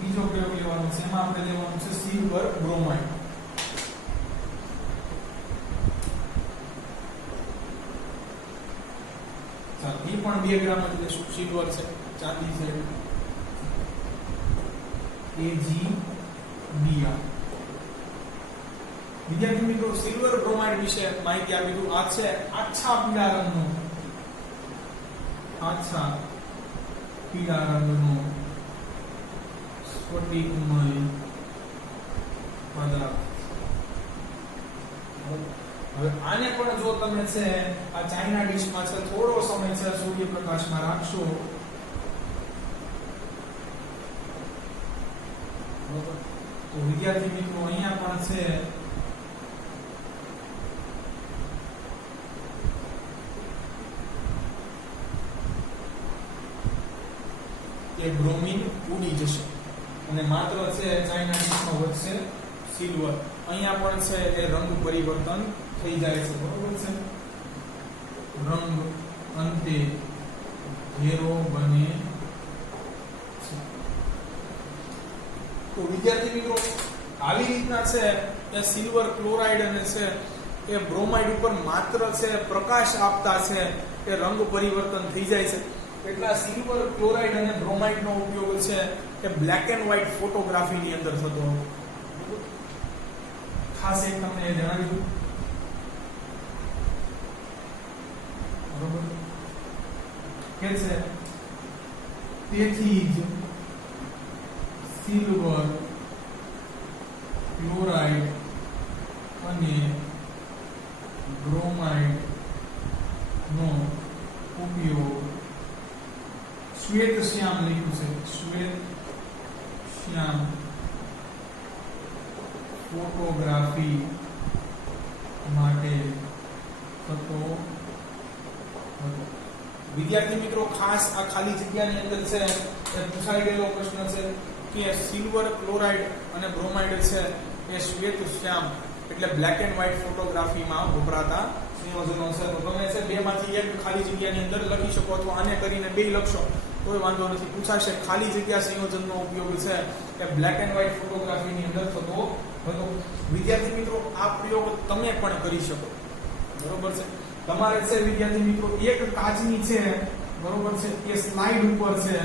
બીજો પ્રયોગ લેવાનો છે, એમાં આપણે લેવાનું છે સિલ્વર બ્રોમાઇડ. ચાલો એ પણ 2 ગ્રામ જ લેશું. સિલ્વર છે, ચાંદી છે, AgBr. વિદ્યાર્થી મિત્રો સિલ્વર બ્રોમાઇડ વિશે માહિતી આપી દઉં. આ છે આછા પીળા રંગનો સ્ફટિકમય પદાર્થ. હવે આને પણ જો તમે છે આ ચાઇના ડીશમાં છે થોડો સમય છે સૂર્યપ્રકાશમાં રાખશો તો વિદ્યાર્થી મિત્રો અહીંયા પણ છે એ બ્રોમિન ઉડી જશે અને માત્ર છે ચાઇના ડીશમાં વધશે સિલ્વર. અહીંયા પણ છે એ રંગ પરિવર્તન થઈ જાય છે, બરોબર છે. રંગ અંતે ઘેરો બને છે. તો વિદ્યાર્થી મિત્રો આવી રીતના છે એ સિલ્વર ક્લોરાઇડ અને છે એ બ્રોમાઇડ ઉપર માત્ર છે પ્રકાશ આપતા છે એ રંગ પરિવર્તન થઈ જાય છે. એટલા સિલ્વર ક્લોરાઇડ અને બ્રોમાઇડ નો ઉપયોગ છે એ બ્લેક એન્ડ વ્હાઇટ ફોટોગ્રાફી ની અંદર થતો હોય. ખાસ એક તમને એ જણાવ્યું. બરોબર કે છે તેથી જ સિલ્વર ક્લોરાઇડ અને બ્રોમાઇડ નો ઉપયોગ શ્વેત શ્યામ લખ્યું છે શ્વેત શ્યામ ફોટોગ્રાફી માટે થતો હતો. વિદ્યાર્થી મિત્રો ખાસ આ ખાલી જગ્યાની અંદર છે એ પૂછાઈ ગયેલો પ્રશ્ન છે કે સિલ્વર ક્લોરાઇડ અને બ્રોમાઇડ છે એ શ્વેત શ્યામ એટલે બ્લેક એન્ડ વ્હાઇટ ફોટોગ્રાફીમાં વપરાતા સંયોજનો છે. તો તમે છે બેમાંથી એક ખાલી જગ્યાની અંદર લખી શકો અથવા આને કરીને બે લખશો કોઈ વાંધો નથી. પૂછાશે ખાલી જગ્યા સંયોજનનો ઉપયોગ છે એ બ્લેક એન્ડ વ્હાઇટ ફોટોગ્રાફીની અંદર થતો હતો. વિદ્યાર્થી મિત્રો આ પ્રયોગ તમે પણ કરી શકો. બરોબર છે. તમારે છે વિદ્યાર્થી મિત્રો એક કાચની છે બરોબર છે એ સ્લાઇડ ઉપર છે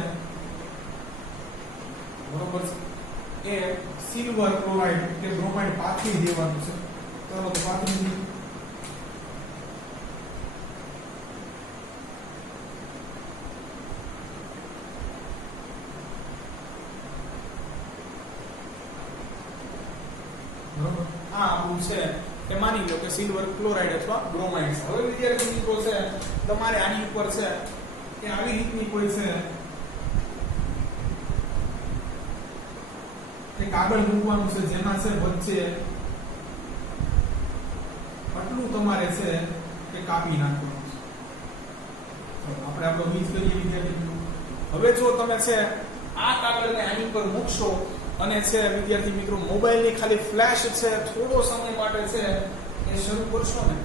બરોબર છે એ સિલ્વર ક્લોરાઇડ કે બ્રોમાઇડ પાથરી દેવાનું છે. ચલો તો પાથરી દઈએ. બરોબર આ આપણું છે એ માની લો કે સિલ્વર ક્લોરાઇડ અથવા બ્રોમાઇડ. હવે વિદ્યાર્થી મિત્રો છે તમારે આની ઉપર છે કે આવી રીતની કોઈ છે કે કાગળ મૂકવાનું છે જેમાં છે વચ્ચે આટલું તમારે છે કે કાપી નાખવાનું છે. આપણે આપણો બીજ કરીએ વિદ્યાર્થી મિત્રો. હવે જો તમે છે આ કાગળને આની ઉપર મૂકશો અને છે વિદ્યાર્થી મિત્રો મોબાઈલની ખાલી ફ્લેશ છે થોડો સમય માટે છે એ શરૂ કરશો ને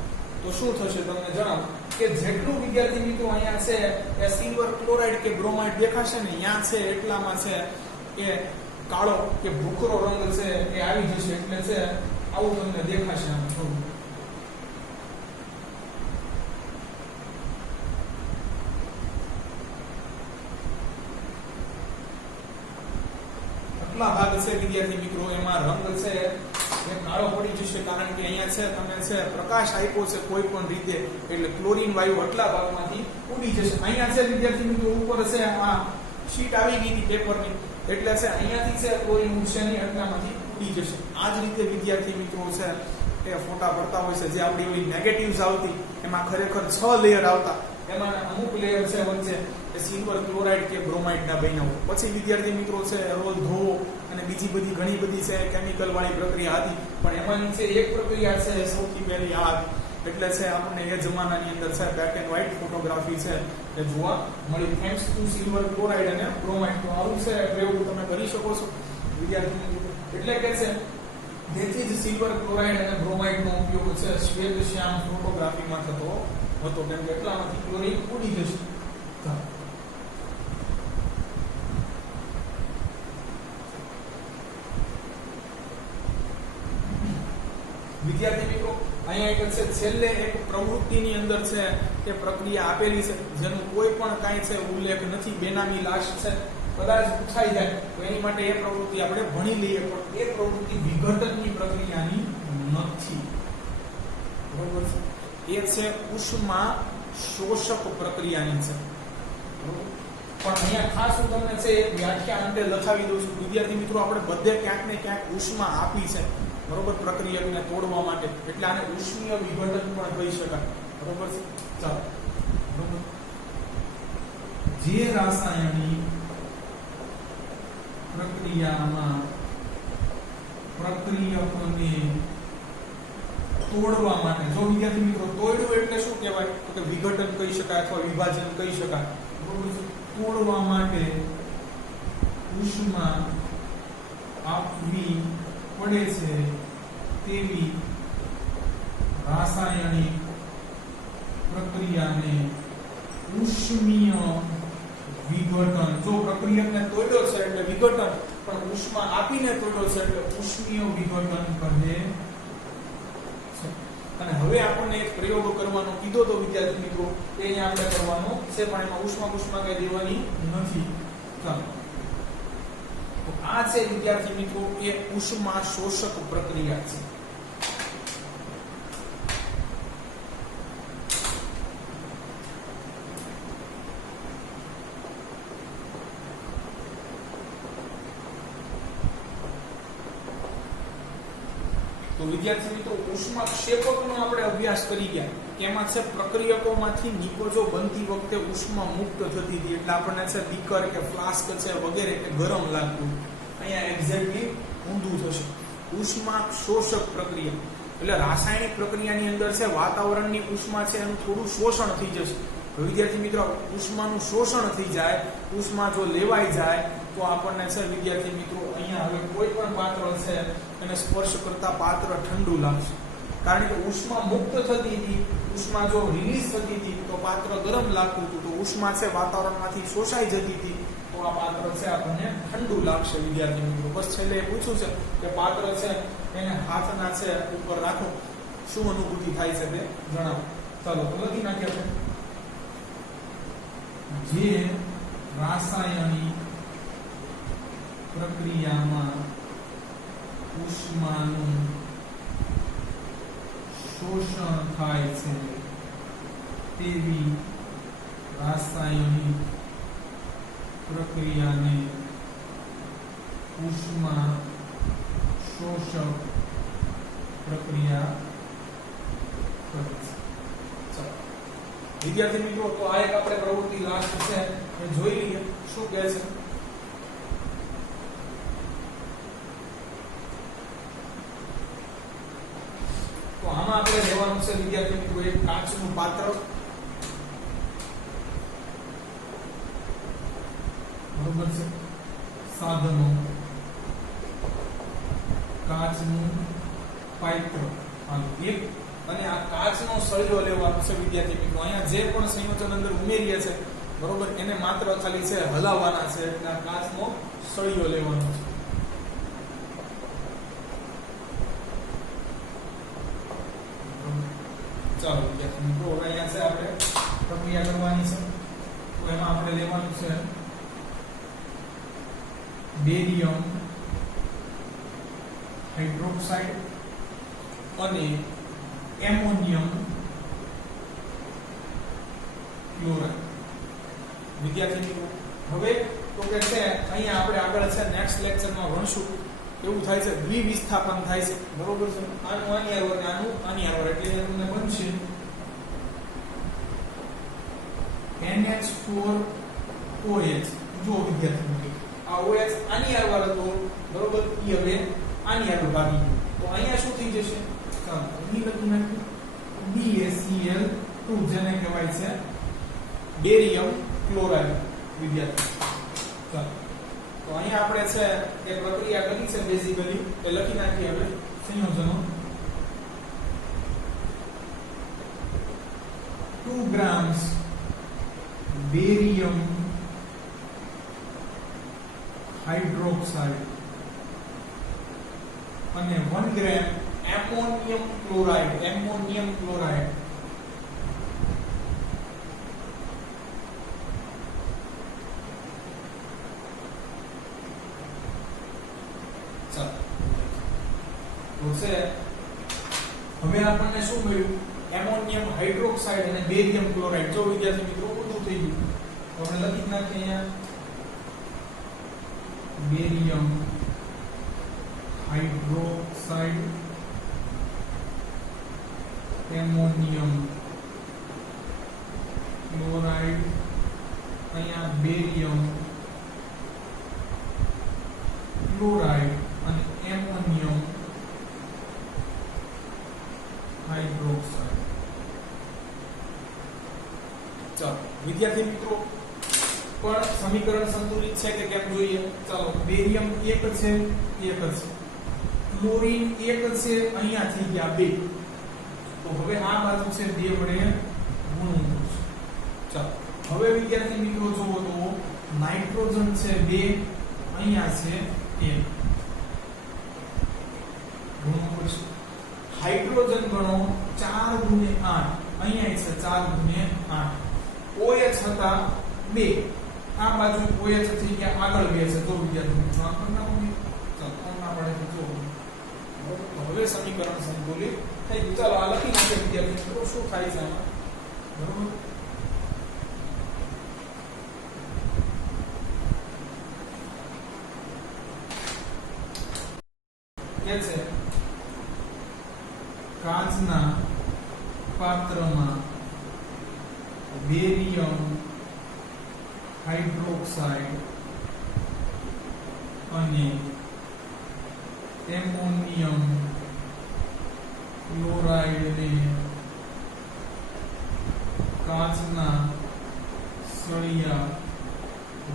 તો શું થશે તમને જણાવો કે જેટલું વિદ્યાર્થી મિત્રો અહીંયા છે એ સિલ્વર ક્લોરાઇડ કે બ્રોમાઇડ દેખાશે ને અહીંયા છે એટલામાં છે એ કાળો કે ભૂખરો રંગ છે એ આવી જશે. એટલે છે આવું તમને દેખાશે. આમ થોડું ભાગ છે વિદ્યાર્થી મિત્રો એમાં રંગ છે એ કાળો પડી જશે કારણ કે અહીંયા છે તમે છે પ્રકાશ આપ્યો છે કોઈ પણ રીતે એટલે ક્લોરીન વાયુ આટલા ભાગમાંથી ઉડી જશે. અહીંયા છે વિદ્યાર્થી મિત્રો ઉપર છે આ શીટ આવી ગઈ હતી પેપરની એટલે છે અહીંયાથી છે ક્લોરીન ઉડશે નહીં આટલામાંથી ઉડી જશે. આ જ રીતે વિદ્યાર્થી મિત્રો છે એ ફોટા પડતા હોય છે જે આપણી ઓલી નેગેટિવ્સ આવતી એમાં ખરેખર 6 લેયર આવતા એમાં અમુક લેયર છે વચ્ચે એ સિલ્વર ક્લોરાઇડ કે બ્રોમાઇડ ના બન્યા હોય. પછી વિદ્યાર્થી મિત્રો છે રોજ ધોવો અને બીજી બધી ઘણી બધી છે કેમિકલ વાળી પ્રક્રિયા હતી પણ એમાંની છે એક પ્રક્રિયા છે સૌથી પહેલી આ એટલે છે આપણને એ જમાનાની અંદર છે બ્લેક એન્ડ વ્હાઇટ ફોટોગ્રાફી છે એ જોવા મળી થેન્ક્સ ટુ સિલ્વર ક્લોરાઇડ અને બ્રોમાઇડ. તો આવું છે પ્રયોગ તમે કરી શકો છો વિદ્યાર્થી મિત્રો. એટલે કે છે જેથી જ સિલ્વર ક્લોરાઇડ અને બ્રોમાઇડ નો ઉપયોગ છે શ્વેત શ્યામ ફોટોગ્રાફીમાં થતો હતો કેમ કે એટલામાંથી ક્લોરીન ઉડી જશે. વિદ્યાર્થી મિત્રો અહીંયા એક છે છેલ્લે એક પ્રવૃત્તિની અંદર છે કે પ્રક્રિયા આપેલી છે જેનું કોઈ પણ કાંઈ છે ઉલ્લેખ નથી. બેનામી લાશ છે કદાચ પૂછાઈ જાય તો એની માટે એ પ્રવૃત્તિ આપણે ભણી લઈએ પણ એ પ્રવૃત્તિ વિઘટનની પ્રક્રિયાની નથી. બરોબર છે. એ છે ઉષ્મા શોષક પ્રક્રિયાની છે. પણ અહીંયા ખાસ હું તમને છે એક વ્યાખ્યા અંતે લખાવી દઉં છું વિદ્યાર્થી મિત્રો. આપણે બધે ક્યાંક ને ક્યાંક ઉષ્મા આપી છે બરોબર પ્રક્રિયાને તોડવા માટે એટલે આને ઉષ્મીય વિઘટન પણ કહી શકાય. બરોબર છે. ચાલો બરોબર જે રાસાયણિક પ્રક્રિયામાં પ્રક્રિયકને તોડવા માટે જો વિદ્યાર્થી મિત્રો તોડવું એટલે શું કહેવાય તો કે વિઘટન કહી શકાય અથવા વિભાજન કહી શકાય. બરોબર છે. તોડવા માટે ઉષ્મા આપવી પડે છે તેવી રાસાયણિક પ્રક્રિયાને ઉષ્મીય વિઘટન. જો પ્રક્રિયકને તોડ્યો છે એટલે વિઘટન, પણ ઉષ્મા આપીને તોડ્યો છે એટલે ઉષ્મીય વિઘટન કહે છે. અને હવે આપણને એક પ્રયોગ કરવાનો કીધો તો વિદ્યાર્થી મિત્રો, એ અહીંયા આપણે કરવાનો છે, પણ એમાં ઉષ્મા કઈ દેવાની નથી. ચાલો, તો આ છે વિદ્યાર્થી મિત્રો એ ઉષ્મા શોષક પ્રક્રિયા છે. તો વિદ્યાર્થી મિત્રો ઉષ્માક્ષેપકનો આપણે અભ્યાસ કરી ગયા. એમાં છે પ્રક્રિયકોમાંથી નિપજો બનતી વખતે ઉષ્મા મુક્ત થતી હતી, એટલે આપણને છે બીકર કે ફ્લાસ્ક છે વગેરે કે ગરમ લાગતું. અહીંયા એક્ઝેક્ટલી ઊંધું થશે. ઉષ્મા શોષક પ્રક્રિયા એટલે રાસાયણિક પ્રક્રિયાની અંદર છે વાતાવરણની ઉષ્મા છે એનું થોડું શોષણ થઈ જશે. વિદ્યાર્થી મિત્રો ઉષ્માનું શોષણ થઈ જાય, ઉષ્મા જો લેવાઈ જાય તો આપણને છે વિદ્યાર્થી મિત્રો અહીંયા હવે કોઈ પણ પાત્ર છે એને સ્પર્શ કરતા પાત્ર ઠંડુ લાગશે, કારણ કે ઉષ્મા મુક્ત થતી હતી, ઉષ્મા જો રિલીઝ થતી હતી તો પાત્ર ગરમ લાગતું હતું, તો ઉષ્મા છે વાતાવરણમાંથી શોષાઈ જતી હતી તો આ પાત્ર છે આપણને ઠંડુ લાગશે. વિદ્યાર્થી મિત્રો બસ છેલ્લે એ પૂછ્યું છે કે પાત્ર છે એને હાથના છે ઉપર રાખો, શું અનુભૂતિ થાય છે તે જણાવો. ચાલો તો લખી નાખીએ આપણે. જે રાસાયણિક પ્રક્રિયામાં ઉષ્માનું શોષણ થાય છે તેવી રાસાયણિક પ્રક્રિયાને ઉષ્મા શોષક પ્રક્રિયા કહે છે. ચાલો વિદ્યાર્થી મિત્રો, તો આ એક આપણે પ્રવૃત્તિ લાસ્ટ છે એ જોઈ લઈએ શું કહે છે. તો આમાં આપણે લેવાનું છે વિદ્યાર્થી મિત્રો એક કાચનું પાત્ર, બરોબર છે, સાધનો, કાચનું પાત્ર એક, અને આ કાચનો સળિયો લેવાનો છે વિદ્યાર્થી મિત્રો. અહીંયા જે પણ સંયોજન અંદર ઉમેરીએ છે બરોબર, એને માત્ર ખાલી છે હલાવવાના છે, એટલે આ કાચનો સળિયો લેવાનો છે. ચાલો વિદ્યાર્થી મિત્રો, હવે અહીંયા છે આપણે પ્રક્રિયા કરવાની છે. તો એમાં આપણે લેવાનું છે બેરિયમ હાઇડ્રોક્સાઇડ અને એમોનિયમ ક્લોરાઇડ. વિદ્યાર્થી મિત્રો હવે તો કે છે અહીંયા આપણે આગળ છે નેક્સ્ટ લેક્ચરમાં ભણશું એવું થાય છે દ્વિવિસ્થાપન થાય છે, બરોબર છે. આનું આની હારે અને આનું આની હારે, એટલે તમને બનશે NH4OH. જો વિદ્યાર્થી મિત્રો આ OH આની હારે હતો બરોબર, ઈ હવે આની હારે ભાગી ગયો, તો અહીંયા શું થઈ જશે? ચાલો અહીં લખી નાખીએ BaCl2, જેને કહેવાય છે બેરિયમ ક્લોરાઇડ. વિદ્યાર્થી ચાલો તો અહીંયા આપણે છે એક પ્રક્રિયા કરી છે બેઝિકલી, એ લખી નાખીએ હવે સંયોજનો. 2 grams બેરિયમ હાઇડ્રોક્સાઇડ અને 1 gram ammonium chloride. Ammonium chloride છે. હવે આપણને શું મળ્યું? એમોનિયમ હાઇડ્રોક્સાઇડ અને બેરિયમ ક્લોરાઇડ. જો વિદ્યાર્થી મિત્રો ઊંધું થઈ ગયું તો આપણે લખી નાખીએ અહીંયા બેરિયમ હાઇડ્રોક્સાઇડ એમોનિયમ ક્લોરાઇડ, અહીંયા બેરિયમ ક્લોરાઇડ અને એમોનિયમ હાઇડ્રોક્સાઇડ. ચાલો વિદ્યાર્થી મિત્રો પણ સમીકરણ સંતુલિત છે કે કેમ જોઈએ. ચાલો બેરિયમ એક છે, ક્લોરીન એક છે, અહીંયા થઈ ગયા 2, તો હવે આ બાજુ છે 2 વડે ગુણવું છે. ચાલો હવે વિદ્યાર્થી મિત્રો જોવો તો નાઇટ્રોજન છે 2, અહીંયા છે 1 ગુણો કરશું. હાઇડ્રોજન ગણો 4 × 8, અહીંયા છે 4 × 8. OH હતા 2, આ બાજુ OH થઈ ગયા, આગળ 2 છે. તો વિદ્યાર્થી મિત્રો આ પણ ના પડે, ચાલો ના પડે તો તો હવે સમીકરણ સંતુલિત થઈ ગયું. ચાલો આ લખી નાખીએ વિદ્યાર્થી મિત્રો શું થાય છે આમાં. બરોબર, કે છે કાચના પાત્રમાં બેરિયમ હાઇડ્રોક્સાઇડ અને એમોનિયમ ક્લોરાઇડને કાચના સળિયા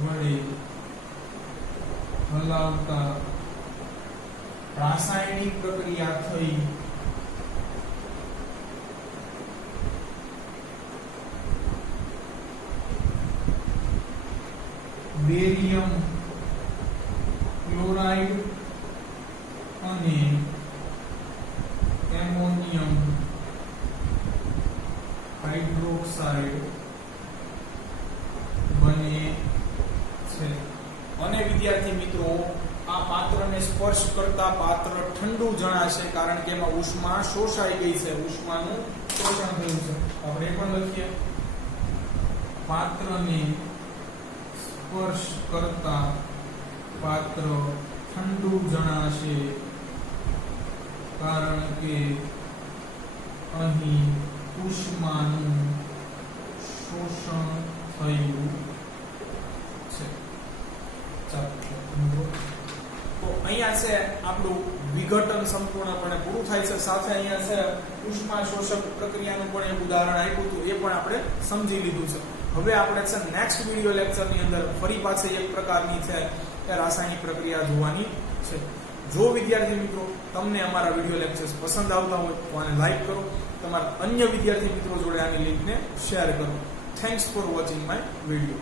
વડે હલાવતા રાસાયણિક પ્રક્રિયા થઈ બેરિયમ ક્લોરાઇડ અને એમોનિયમ હાઇડ્રોક્સાઇડ બને છે. અને વિદ્યાર્થી મિત્રો આ પાત્રને સ્પર્શ કરતા પાત્ર ઠંડુ જણાશે, કારણ કે એમાં ઉષ્મા શોષાઈ ગઈ છે, ઉષ્માનું શોષણ થયું છે. આપણે પણ લખીએ પાત્રને સ્પર્શ કરતા પાત્ર ઠંડુ જણાશે, કારણ કે અહીં ઉષ્માનું શોષણ થયું છે. ચાલો તો અહીંયા છે આપણું વિઘટન સંપૂર્ણપણે પૂરું થાય છે. સાથે અહીંયા છે ઉષ્મા શોષક પ્રક્રિયાનું પણ એક ઉદાહરણ આપ્યું હતું, એ પણ આપણે સમજી લીધું છે. હવે આપણે છે નેક્સ્ટ વિડિયો લેક્ચરની અંદર ફરી પાછી એક પ્રકારની છે એ રાસાયણિક પ્રક્રિયા જોવાની છે. જો વિદ્યાર્થી મિત્રો તમને અમારા વિડિયો લેક્ચર્સ પસંદ આવતા હોય તો આને લાઈક કરો, તમારા અન્ય વિદ્યાર્થી મિત્રો જોડે આની લિંકને શેર કરો. Thanks for watching my video.